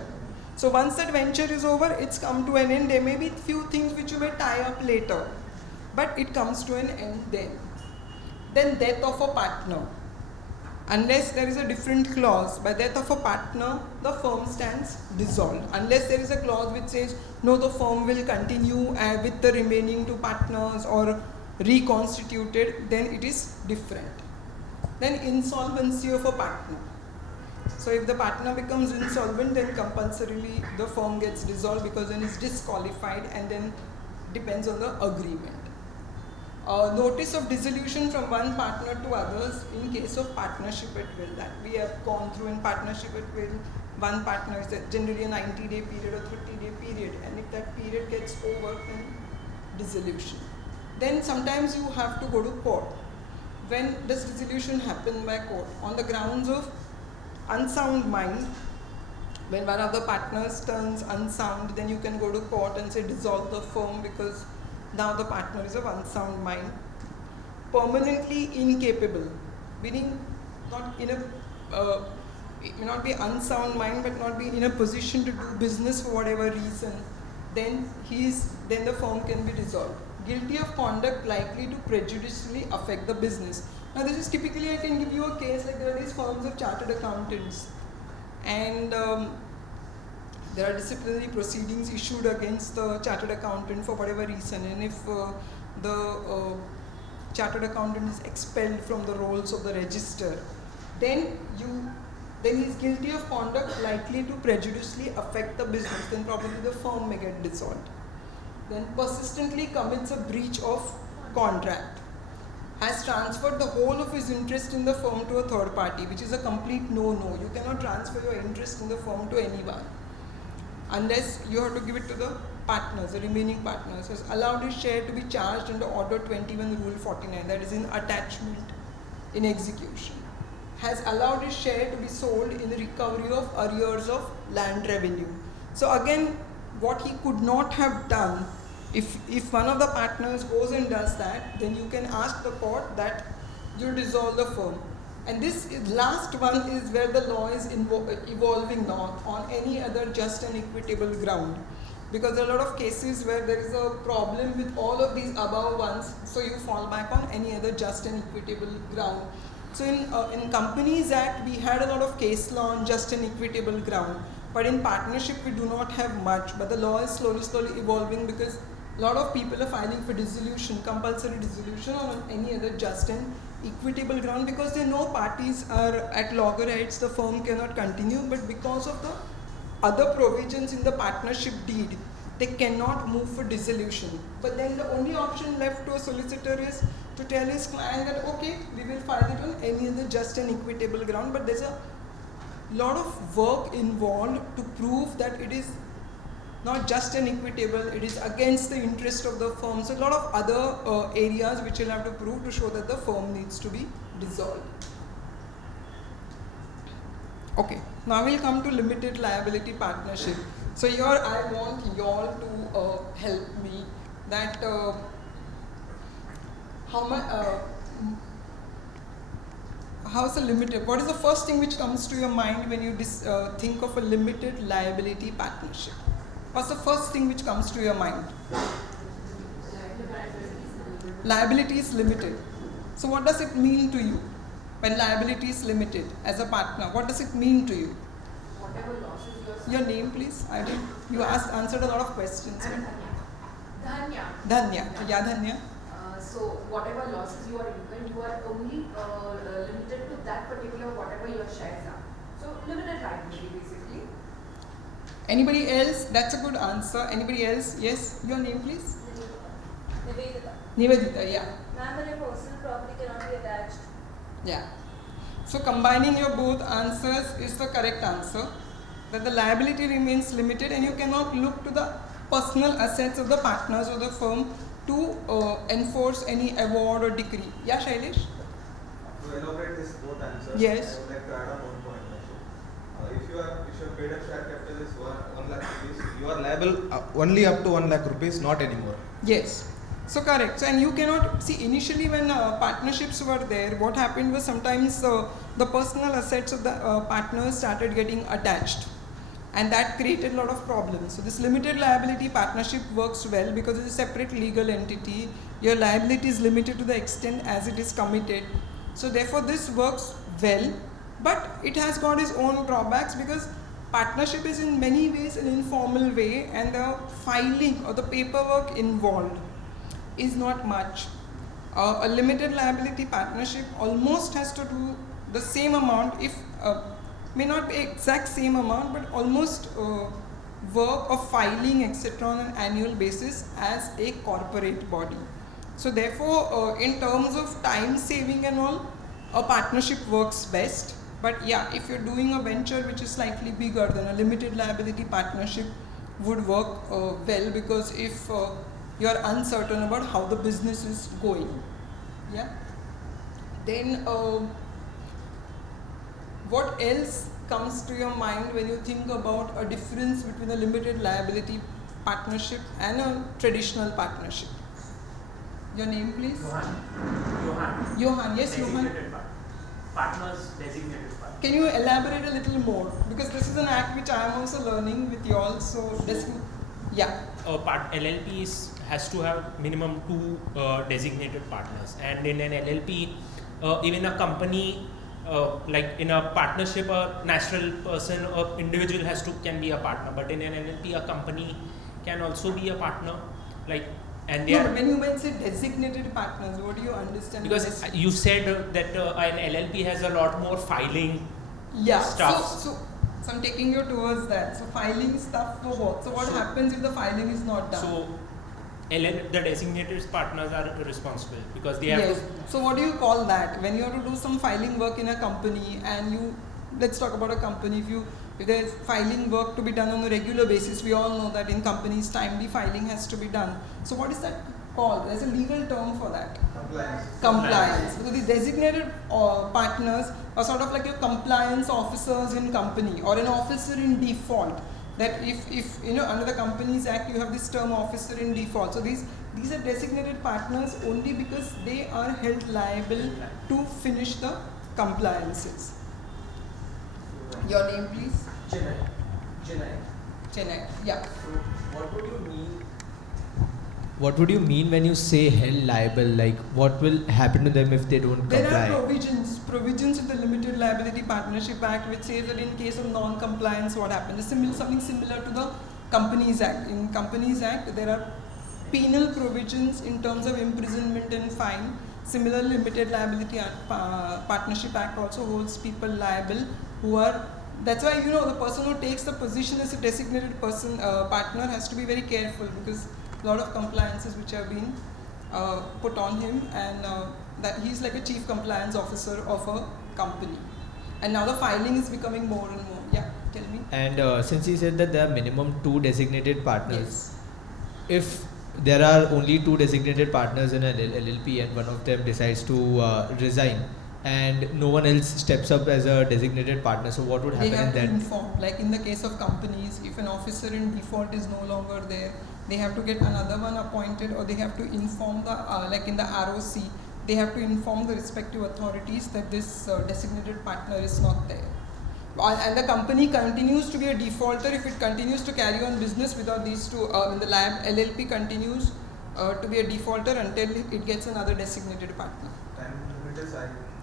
So once that venture is over, it's come to an end. There may be few things which you may tie up later, but it comes to an end then. Then death of a partner. Unless there is a different clause, by death of a partner, the firm stands dissolved. Unless there is a clause which says, no, the firm will continue with the remaining two partners or reconstituted, then it is different. Then insolvency of a partner. So if the partner becomes insolvent, then compulsorily the firm gets dissolved because then it's disqualified and then depends on the agreement. Notice of dissolution from one partner to others in case of partnership at will, that we have gone through in partnership at will. One partner is generally a 90-day period or 30-day period, and if that period gets over, then dissolution. Then sometimes you have to go to court. When does dissolution happen by court? On the grounds of unsound mind. When one of the partners turns unsound, then you can go to court and say dissolve the firm because now the partner is of unsound mind. Permanently incapable, meaning not in a, it may not be unsound mind, but not be in a position to do business for whatever reason. Then the firm can be dissolved. Guilty of conduct likely to prejudicially affect the business. Now this is typically, I can give you a case like there are these firms of chartered accountants, and there are disciplinary proceedings issued against the chartered accountant for whatever reason, and if the chartered accountant is expelled from the rolls of the register, then he is guilty of conduct likely to prejudicially affect the business, then probably the firm may get dissolved. Then persistently commits a breach of contract, has transferred the whole of his interest in the firm to a third party, which is a complete no-no. You cannot transfer your interest in the firm to anyone unless you have to give it to the partners, the remaining partners. Has allowed his share to be charged under Order 21 Rule 49, that is in attachment in execution. Has allowed his share to be sold in recovery of arrears of land revenue. So again, what he could not have done, if one of the partners goes and does that, then you can ask the court that you dissolve the firm. And this last one is where the law is evolving now on any other just and equitable ground. Because there are a lot of cases where there is a problem with all of these above ones, so you fall back on any other just and equitable ground. So in Companies Act, we had a lot of case law on just and equitable ground. But in partnership, we do not have much. But the law is slowly evolving because a lot of people are filing for dissolution, compulsory dissolution, or on any other just and equitable ground because they know parties are at loggerheads, the firm cannot continue, but because of the other provisions in the partnership deed, they cannot move for dissolution. But then the only option left to a solicitor is to tell his client that okay, we will file it on any other just and equitable ground, but there's a lot of work involved to prove that it is not just and equitable, it is against the interest of the firm. So a lot of other areas which you'll have to prove to show that the firm needs to be dissolved. Okay, now we'll come to limited liability partnership. So here I want you all to help me that how's a limited, what is the first thing which comes to your mind when you think of a limited liability partnership? What's the first thing which comes to your mind? Liability is limited. So what does it mean to you when liability is limited as a partner? What does it mean to you? Whatever losses Your name, please. I didn't. You answered a lot of questions. Dhanya. Dhanya. Yeah, Dhanya. So whatever losses you are incurring, you are only limited to that particular whatever your shares are. So limited liability basically. Anybody else? That's a good answer. Anybody else? Yes. Your name, please. Nivedita. Nivedita. Yeah. Ma'am, when your personal property cannot be attached. Yeah. So combining your both answers is the correct answer. That the liability remains limited and you cannot look to the personal assets of the partners or the firm to enforce any award or decree. Yeah, Shailesh? To elaborate this both answers, Yes. I would like to add on one point also. If your paid up share capital is 1 lakh rupees, you are liable only up to 1 lakh rupees, not anymore. Yes. So correct. So and you cannot see initially when partnerships were there, what happened was sometimes the personal assets of the partners started getting attached, and that created a lot of problems. So this limited liability partnership works well because it's a separate legal entity. Your liability is limited to the extent as it is committed. So therefore this works well, but it has got its own drawbacks because partnership is in many ways an informal way, and the filing or the paperwork involved is not much. A limited liability partnership almost has to do the same amount, if may not be exact same amount, but almost work of filing etc. on an annual basis as a corporate body. So therefore in terms of time saving and all, a partnership works best. But yeah, if you're doing a venture which is slightly bigger, then a limited liability partnership would work well, because if you are uncertain about how the business is going, yeah, then what else comes to your mind when you think about a difference between a limited liability partnership and a traditional partnership? Your name, please. Johan. Johan, yes, Johan. Partners designated partners. Can you elaborate a little more? Because this is an act which I am also learning with you all. So, yeah. LLP has to have minimum 2 designated partners, and in an LLP, even a company, like in a partnership, a natural person or individual can be a partner, but in an LLP, a company can also be a partner, like. And they when you say designated partners, what do you understand? Because you said that an LLP has a lot more filing stuff. So I'm taking you towards that. So filing stuff for what? So what happens if the filing is not done? So the designated partners are responsible because they have to. So what do you call that? When you have to do some filing work in a company, and let's talk about a company. If there is filing work to be done on a regular basis, we all know that in companies timely filing has to be done. So what is that called? There's a legal term for that. Compliance. So the designated partners are sort of like your compliance officers in company, or an officer in default. That if under the Companies Act you have this term officer in default. So these are designated partners only because they are held liable to finish the compliances. Your name, please. Chennai. Yeah. So what would you mean? What would you mean when you say held liable? Like, what will happen to them if they don't comply? There are provisions in the Limited Liability Partnership Act which says that in case of non-compliance, what happens? Something similar to the Companies Act. In Companies Act, there are penal provisions in terms of imprisonment and fine. Similar limited liability partnership act also holds people liable who are. That's why the person who takes the position as a designated person partner has to be very careful, because a lot of compliances which have been put on him, and that he's like a chief compliance officer of a company. And now the filing is becoming more and more. Yeah, tell me. And since he said that there are minimum 2 designated partners, Yes. if there are only 2 designated partners in an LLP and one of them decides to resign and no one else steps up as a designated partner, so what would happen They have in to that? inform. Like in the case of companies, if an officer in default is no longer there, they have to get another one appointed, or they have to inform the like in the ROC, they have to inform the respective authorities that this designated partner is not there. And the company continues to be a defaulter if it continues to carry on business without these two. In the lab, LLP continues to be a defaulter until it gets another designated partner. Time limit is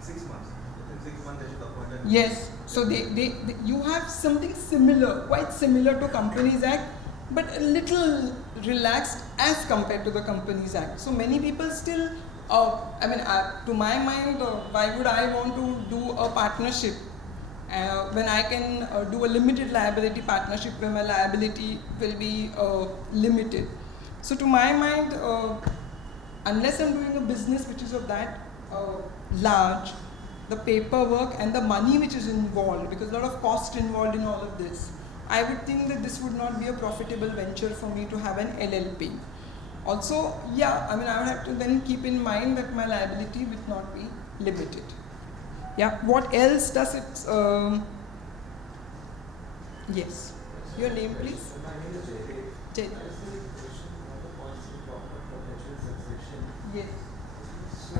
6 months. Within 6 months they should appoint a Yes, so they you have something similar, quite similar to Companies Act, but a little relaxed as compared to the Companies Act. So many people still, to my mind, why would I want to do a partnership when I can do a limited liability partnership where my liability will be limited. So to my mind, unless I'm doing a business which is of that large, the paperwork and the money which is involved, because a lot of cost involved in all of this, I would think that this would not be a profitable venture for me to have an LLP. Also, I would have to then keep in mind that my liability would not be limited. Yeah, what else does it? Yes. Your name, please? My name is Jay. Jay. I just have a question on the concept of perpetual succession. Yes. So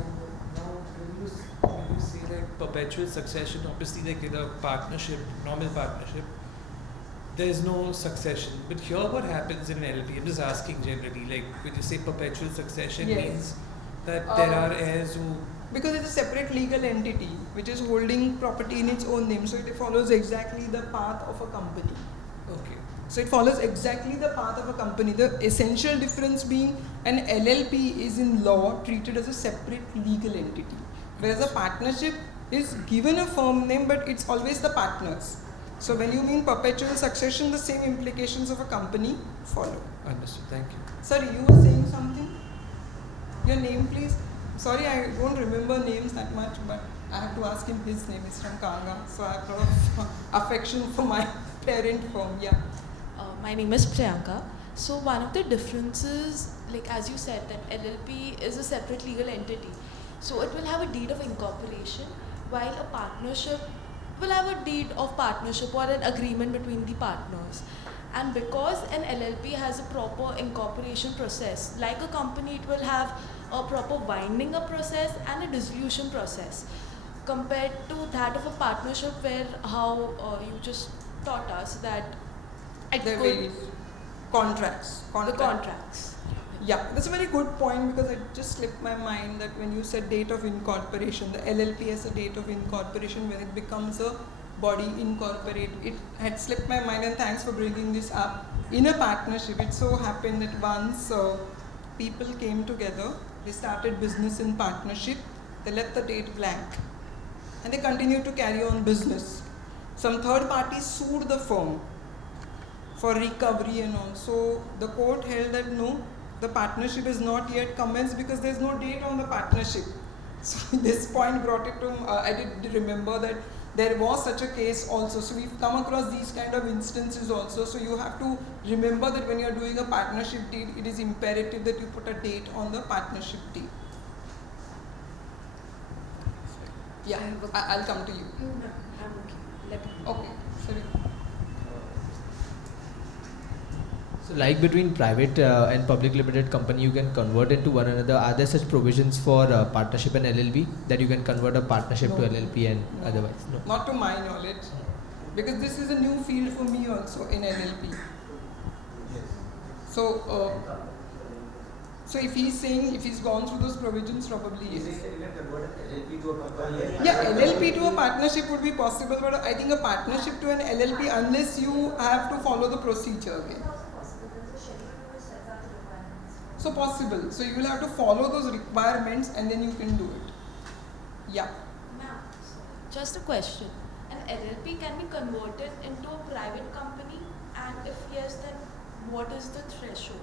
now when you say like perpetual succession, obviously like in a partnership, normal partnership, there is no succession. But here what happens in an LLP, I'm just asking generally, like when you say perpetual succession, Yes. means that there are heirs who... Because it's a separate legal entity which is holding property in its own name, so it follows exactly the path of a company. Okay. So it follows exactly the path of a company. The essential difference being an LLP is in law treated as a separate legal entity, whereas a partnership is given a firm name but it's always the partners. So when you mean perpetual succession, the same implications of a company follow. Understood, thank you. Sorry, you were saying something? Your name, please? Sorry, I don't remember names that much, but I have to ask him his name. He's from Kanga, so I have a lot of affection for my parent firm. Yeah. My name is Priyanka. So one of the differences, like as you said, that LLP is a separate legal entity. So it will have a deed of incorporation, while a partnership will have a deed of partnership or an agreement between the partners. And because an LLP has a proper incorporation process, like a company, it will have a proper winding up process and a dissolution process, compared to that of a partnership where how you just taught us that it There could, will be contracts. the contracts. Yeah, that's a very good point, because it just slipped my mind that when you said date of incorporation, the LLP has a date of incorporation when it becomes a body incorporate. It had slipped my mind, and thanks for bringing this up. In a partnership, it so happened that once people came together, they started business in partnership, they left the date blank and they continued to carry on business. Some third party sued the firm for recovery and all. So the court held that no, the partnership is not yet commenced because there is no date on the partnership. So this point brought it to, I did remember that there was such a case also. So we've come across these kind of instances also. So you have to remember that when you are doing a partnership deed, it is imperative that you put a date on the partnership deed. Yeah, I'll come to you. No, I'm okay. Let me. Okay, sorry. So like between private and public limited company, you can convert into one another. Are there such provisions for partnership and LLP that you can convert a partnership to LLP and No. otherwise? No. Not to my knowledge, because this is a new field for me also in LLP. So, so if he's saying, if he's gone through those provisions, probably You yes. say you can convert an LLP to a company. Yeah, LLP to a partnership would be possible, but I think a partnership to an LLP, unless you have to follow the procedure again. So possible. So you will have to follow those requirements and then you can do it. Yeah. Ma'am, just a question. An LLP can be converted into a private company, and if yes, then what is the threshold?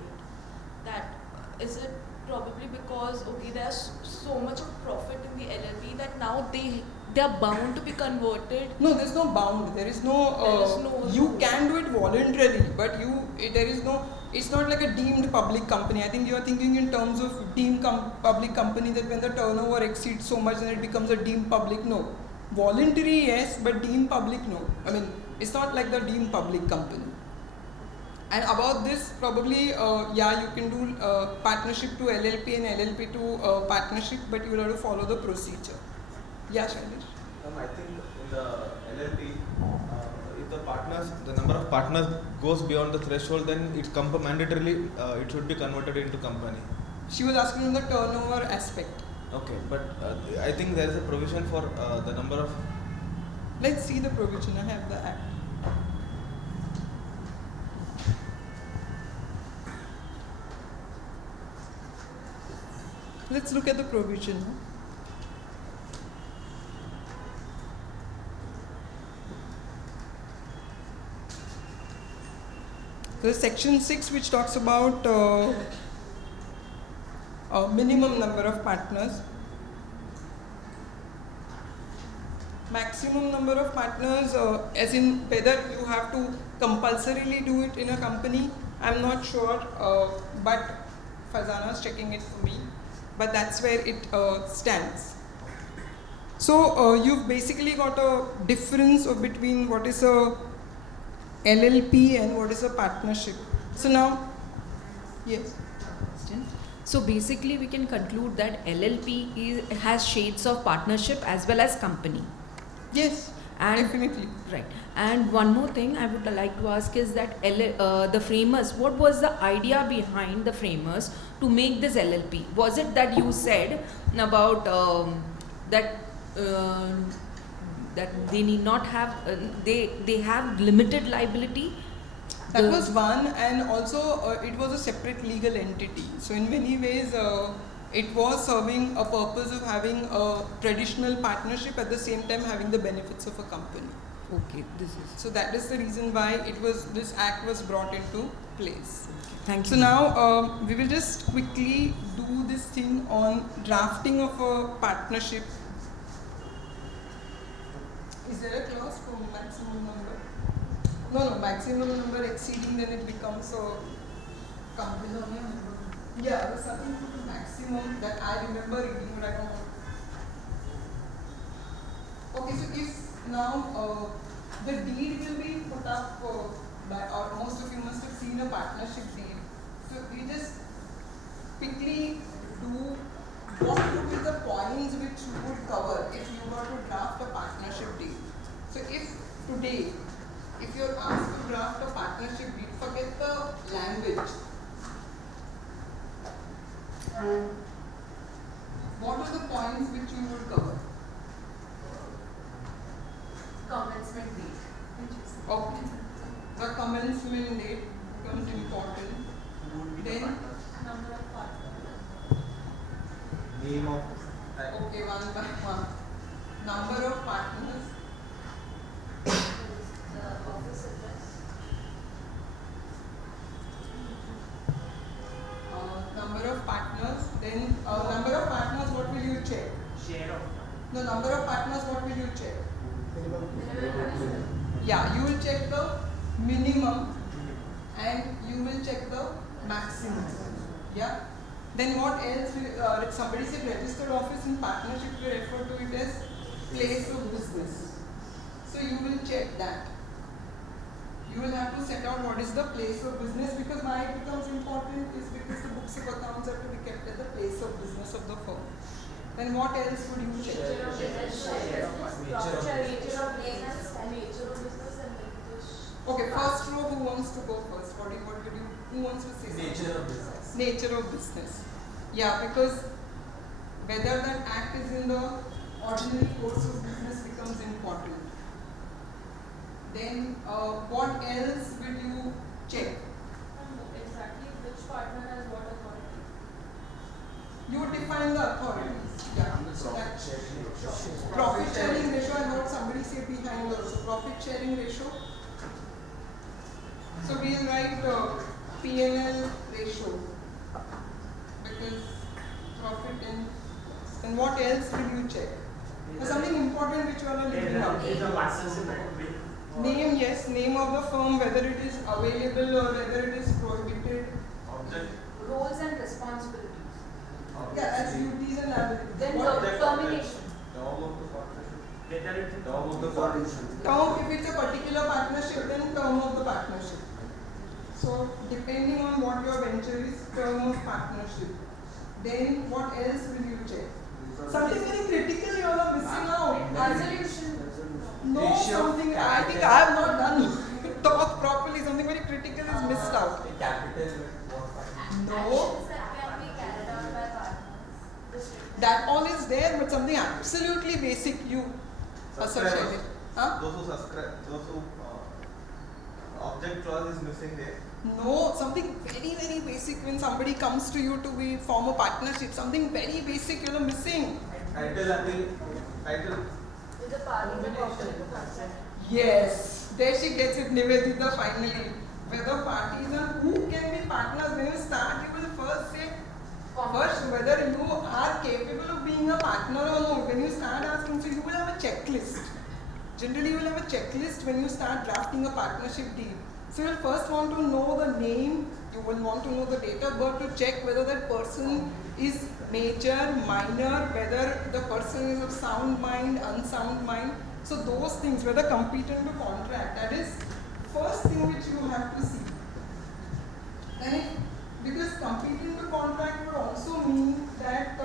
That is it probably because okay, there's so much of profit in the LLP that now they are bound to be converted. No, there's no bound. There is no. You can do it voluntarily, but there is no. It's not like a deemed public company. I think you are thinking in terms of deemed public company, that when the turnover exceeds so much, then it becomes a deemed public. No, voluntary yes, but deemed public no. I mean, it's not like the deemed public company. And about this, probably, yeah, you can do partnership to LLP and LLP to partnership, but you will have to follow the procedure. Yeah, Shailesh. I think in the LLP, if the number of partners goes beyond the threshold, then it's mandatorily it should be converted into company. She was asking on the turnover aspect. Okay, but I think there is a provision for the number of. Let's see the provision. I have the act. Let's look at the provision. There's section 6 which talks about minimum number of partners. Maximum number of partners, as in whether you have to compulsorily do it in a company, I'm not sure, but Fazana is checking it for me. But that's where it stands. So you've basically got a difference between what is a LLP and what is a partnership. So now, yes. So basically we can conclude that LLP has shades of partnership as well as company. Yes, and definitely. Right. And one more thing I would like to ask is that the framers, what was the idea behind the framers to make this LLP? Was it that you said about that they need not have, they have limited liability? That was one, and also it was a separate legal entity. So in many ways, it was serving a purpose of having a traditional partnership, at the same time having the benefits of a company. Okay, this is. So that is the reason why this act was brought into place. Thank you. So now we will just quickly do this thing on drafting of a partnership. Is there a clause for maximum number? No, maximum number exceeding, then it becomes a company. Yeah, there's something to the maximum that I remember reading, but I don't know. Okay, so if now the deed will be put up by, or most of you must have seen a partnership deed. So we just quickly do what would be the points which you would cover if you were to draft a partnership deed. So if today, if you're asked to draft a partnership deed, forget the language. What are the points which you would cover? Commencement date. Okay. The commencement date becomes important. Then Number of partners. Name of. okay, one by one. Number of partners. The office address. Number of partners. Then number of partners, what will you check? Share of. The number of partners, what will you check? Yeah, you will check the minimum and you will check the maximum. Yeah. Then what else? Somebody said registered office in partnership, we refer to it as place of business. So you will check that. You will have to set out what is the place of business, because why it becomes important is because the books of accounts have to be kept at the place of business of the firm. Then what else would you check? Nature of business and Okay, first row, who wants to go first? Who wants to say something? Nature of business. Nature of business. Yeah, because whether that act is in the ordinary course of business becomes important. Then what else will you check? exactly which partner has what authority? You define the authorities. Yeah. Profit sharing ratio, I heard somebody say behind also. Profit sharing ratio. So we'll write P&L ratio. Because profit and what else will you check? There's something important which you are leaving out. Name, yes, name of the firm, whether it is available or whether it is prohibited. Object. Roles and responsibilities. Yeah, that's duties and liabilities. Then Object, termination. Term of the partnership. Term of the partnership. Term, if it's a particular partnership, then term of the partnership. So, depending on what your venture is, term of partnership. Then, what else will you check? Something very critical you are missing out. Resolution. No, something, I think I have not done talk properly. Something very critical is missed out. No. Actions that can be carried out by partners. That all is there, but something absolutely basic you associated. Huh? Those who subscribe, those who object clause is missing there. No, something very, very basic when somebody comes to you to form a partnership. Something very basic you are missing. Title and the title. Is the parties incorporated in the contract? Yes, there she gets it, Nivedita finally. Whether parties and who can be partners, when you start, you will first say, whether you are capable of being a partner or not. When you start asking, so you will have a checklist. Generally, you will have a checklist when you start drafting a partnership deal. So you will first want to know the name, you will want to know the date of birth to check whether that person is major, minor, whether the person is of sound mind, unsound mind. So those things, whether competent to contract, that is first thing which you have to see. And because competent to contract would also mean that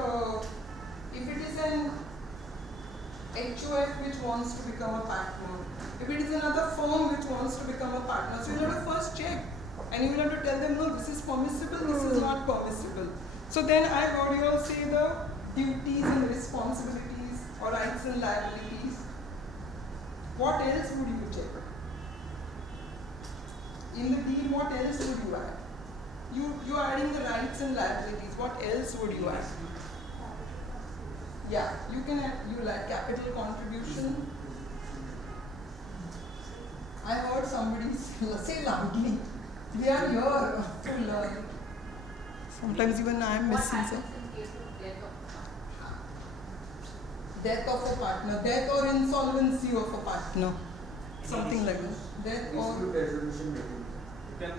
if it is an HUF which wants to become a partner, if it is another firm which wants to become a partner, so you have to first check and you will have to tell them, no, this is permissible, this is not permissible. So then I heard you all say the duties and responsibilities or rights and liabilities. What else would you check? In the deal, what else would you add? You are adding the rights and liabilities. What else would you add? Yeah, you can add, you will add capital contribution. I heard somebody say loudly, we are here to learn. Sometimes even I am missing some. Death of a partner, death or insolvency of a partner. Something like that. Death or resolution making. You can.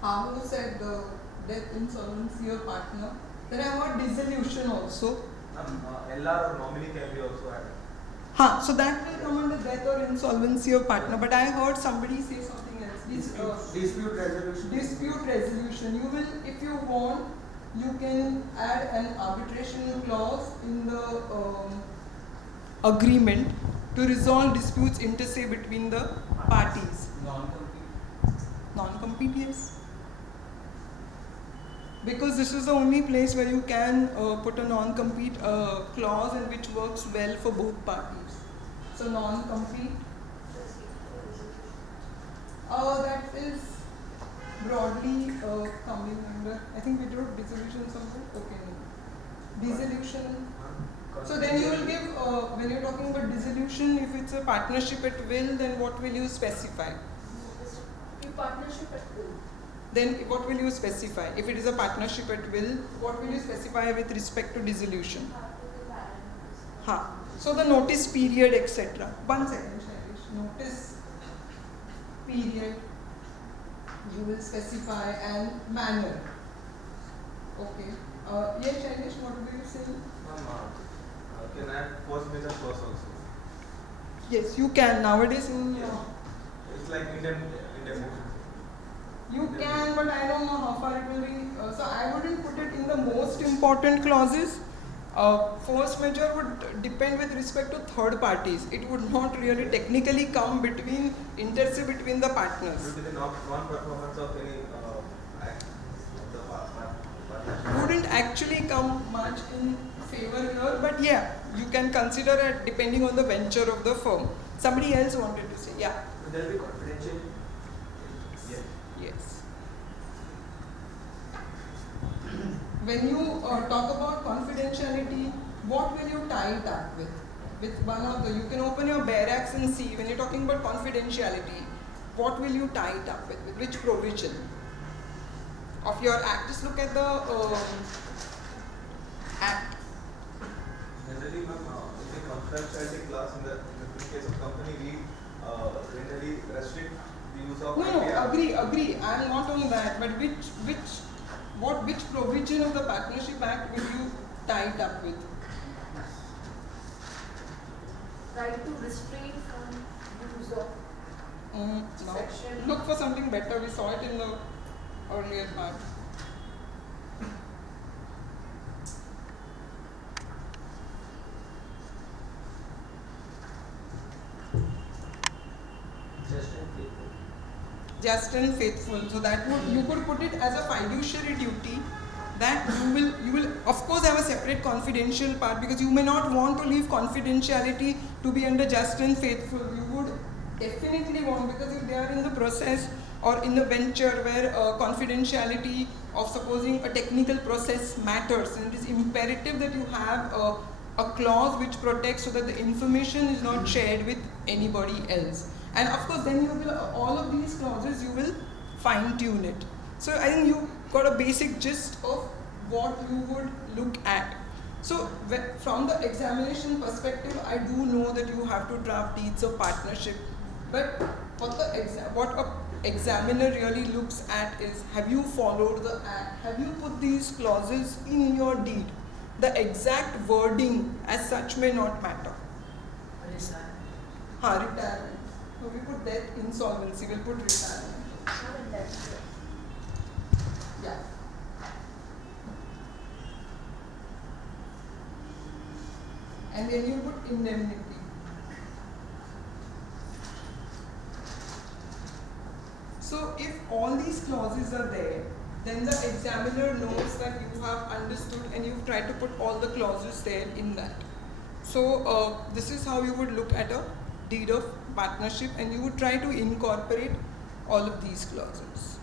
Who said the death, insolvency of partner? Then I heard dissolution also. LR or nominee can be also added. So that will come under death or insolvency of partner. But I heard somebody say something else. Dispute resolution. Dispute resolution. You will, if you want, you can add an arbitration clause in the agreement to resolve disputes inter se between the parties. Non-compete. Non-compete, yes. Because this is the only place where you can put a non-compete clause and which works well for both parties. So non-compete, that is broadly coming under, I think we wrote dissolution something, okay, no. Dissolution. So then you will give, when you're talking about dissolution, if it's a partnership at will, then what will you specify? Partnership at will. Then what will you specify? If it is a partnership at will, what will you specify with respect to dissolution? So the notice period, etc. 1 second, Shailesh. Notice period, you will specify, and manner. Okay. Yes, Shailesh, what were you saying? Can add force major clause also. Yes, you can nowadays. It's like indemnity. You can, but I don't know how far it will be. So I wouldn't put it in the most important clauses. Force majeure would depend with respect to third parties. It would not really technically come between inter se between the partners. Due to the non-performance of any act of the partner. Wouldn't actually come much in favor here, but yeah, you can consider it depending on the venture of the firm. Somebody else wanted to say, yeah. Will there be confidential? Yes. when you talk about confidentiality, what will you tie it up with? With one of the, you can open your barracks and see, when you're talking about confidentiality, what will you tie it up with? With which provision of your act? Just look at the act. Generally, ma'am, in the confidentiality class, in the case of company, we generally restrict the use of No, agree. I am not on that. But which provision of the Partnership Act will you tie it up with? Right to restrain from use of No. section. Look for something better. We saw it in the earlier part. Just and faithful. So that would, you could put it as a fiduciary duty that you will of course have a separate confidential part, because you may not want to leave confidentiality to be under just and faithful. You would definitely want, because if they are in the process or in the venture where confidentiality of supposing a technical process matters, and it is imperative that you have a clause which protects so that the information is not shared with anybody else. And of course then you will, all of these clauses you will fine tune it. So I think you got a basic gist of what you would look at. So from the examination perspective, I do know that you have to draft deeds of partnership, but what a examiner really looks at is, have you followed the act? Have you put these clauses in your deed? The exact wording as such may not matter. Retirement. So we put death, insolvency, we'll put retirement. Yeah. And then you put indemnity. So if all these clauses are there, then the examiner knows that you have understood and you've tried to put all the clauses there in that. So this is how you would look at a deed of partnership, and you would try to incorporate all of these clauses.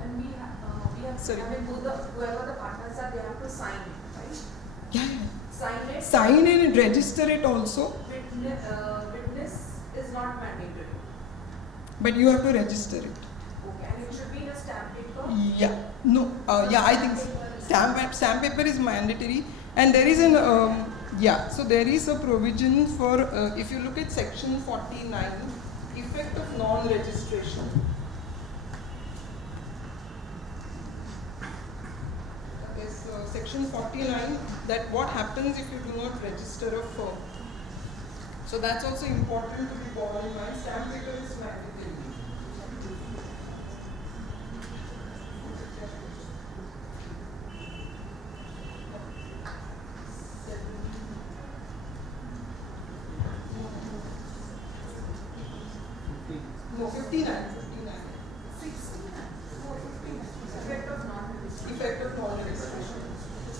And we have Sorry. I mean, whoever the partners are, they have to sign it, right? Yeah. Sign it. Sign it and register it also. Witness is not mandatory. But you have to register it. Okay, and it should be in a stamp paper? Yeah. No. Yeah, I think stamp paper is mandatory, and there is an so there is a provision for if you look at section 49, effect of non-registration. Okay, so section 49, that what happens if you do not register a firm. So that's also important to be borne in mind. Stamp paper is mandatory. No, 59. 69. No, 59. Effect of non-registration.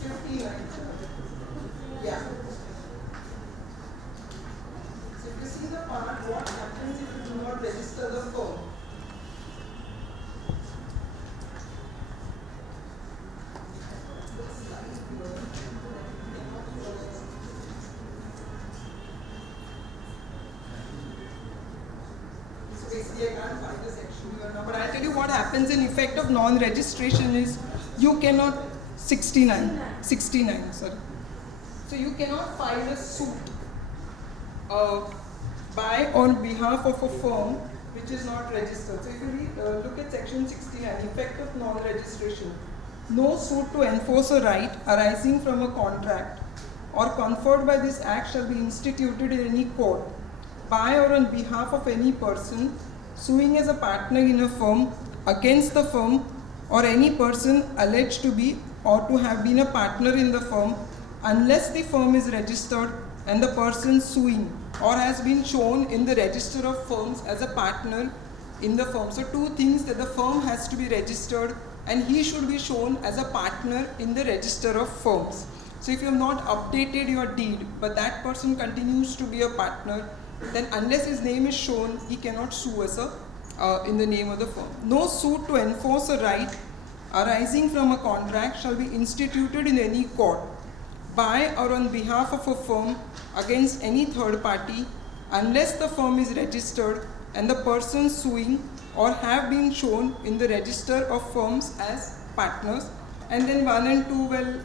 59. Yeah. So if you see the part, what happens if you do not register the firm? Basically, I can't find the section here now, but I'll tell you what happens in effect of non-registration is you cannot 69, sorry. So you cannot file a suit by on behalf of a firm which is not registered. So if you look at section 69, effect of non-registration, no suit to enforce a right arising from a contract or conferred by this act shall be instituted in any court by or on behalf of any person suing as a partner in a firm against the firm or any person alleged to be or to have been a partner in the firm, unless the firm is registered and the person suing or has been shown in the register of firms as a partner in the firm. So two things, that the firm has to be registered and he should be shown as a partner in the register of firms. So if you have not updated your deed but that person continues to be a partner, then unless his name is shown, he cannot sue as in the name of the firm. No suit to enforce a right arising from a contract shall be instituted in any court by or on behalf of a firm against any third party unless the firm is registered and the persons suing or have been shown in the register of firms as partners. And then 1 and 2 will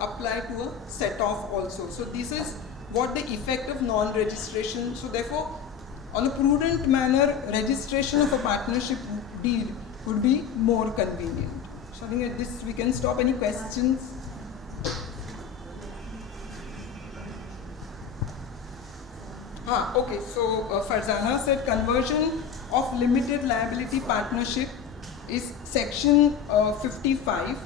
apply to a set off also. So this is what the effect of non-registration. So therefore, on a prudent manner, registration of a partnership deed would be more convenient. So I think at this we can stop. Any questions? Okay, so Farzana said conversion of limited liability partnership is section 55.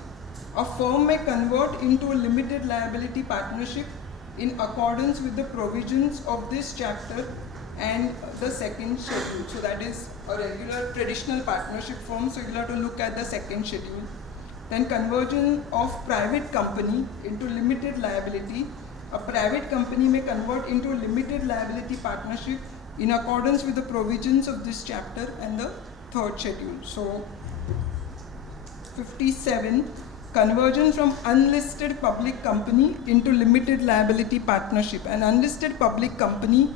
A firm may convert into a limited liability partnership in accordance with the provisions of this chapter and the second schedule. So that is a regular traditional partnership form, so you'll have to look at the second schedule. Then conversion of private company into limited liability. A private company may convert into a limited liability partnership in accordance with the provisions of this chapter and the third schedule. So 57, conversion from unlisted public company into limited liability partnership. An unlisted public company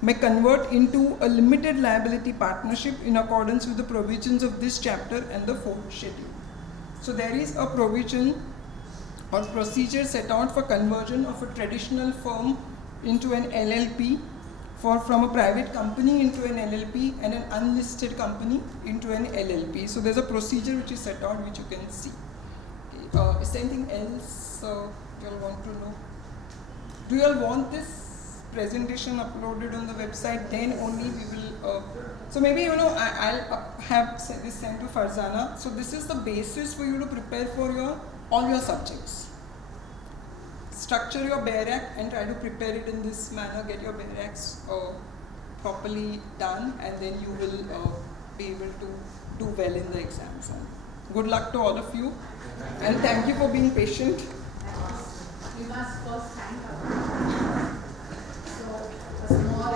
may convert into a limited liability partnership in accordance with the provisions of this chapter and the fourth schedule. So there is a provision or procedure set out for conversion of a traditional firm into an LLP, from a private company into an LLP, and an unlisted company into an LLP. So there's a procedure which is set out which you can see. Okay. Is there anything else you all want to know? Do you all want this presentation uploaded on the website? Then only we will. So maybe I'll have this sent to Farzana. So this is the basis for you to prepare for all your subjects. Structure your BERAC and try to prepare it in this manner. Get your BERACs properly done, and then you will be able to do well in the exams. And good luck to all of you, and thank you for being patient. We must first thank our. So, a small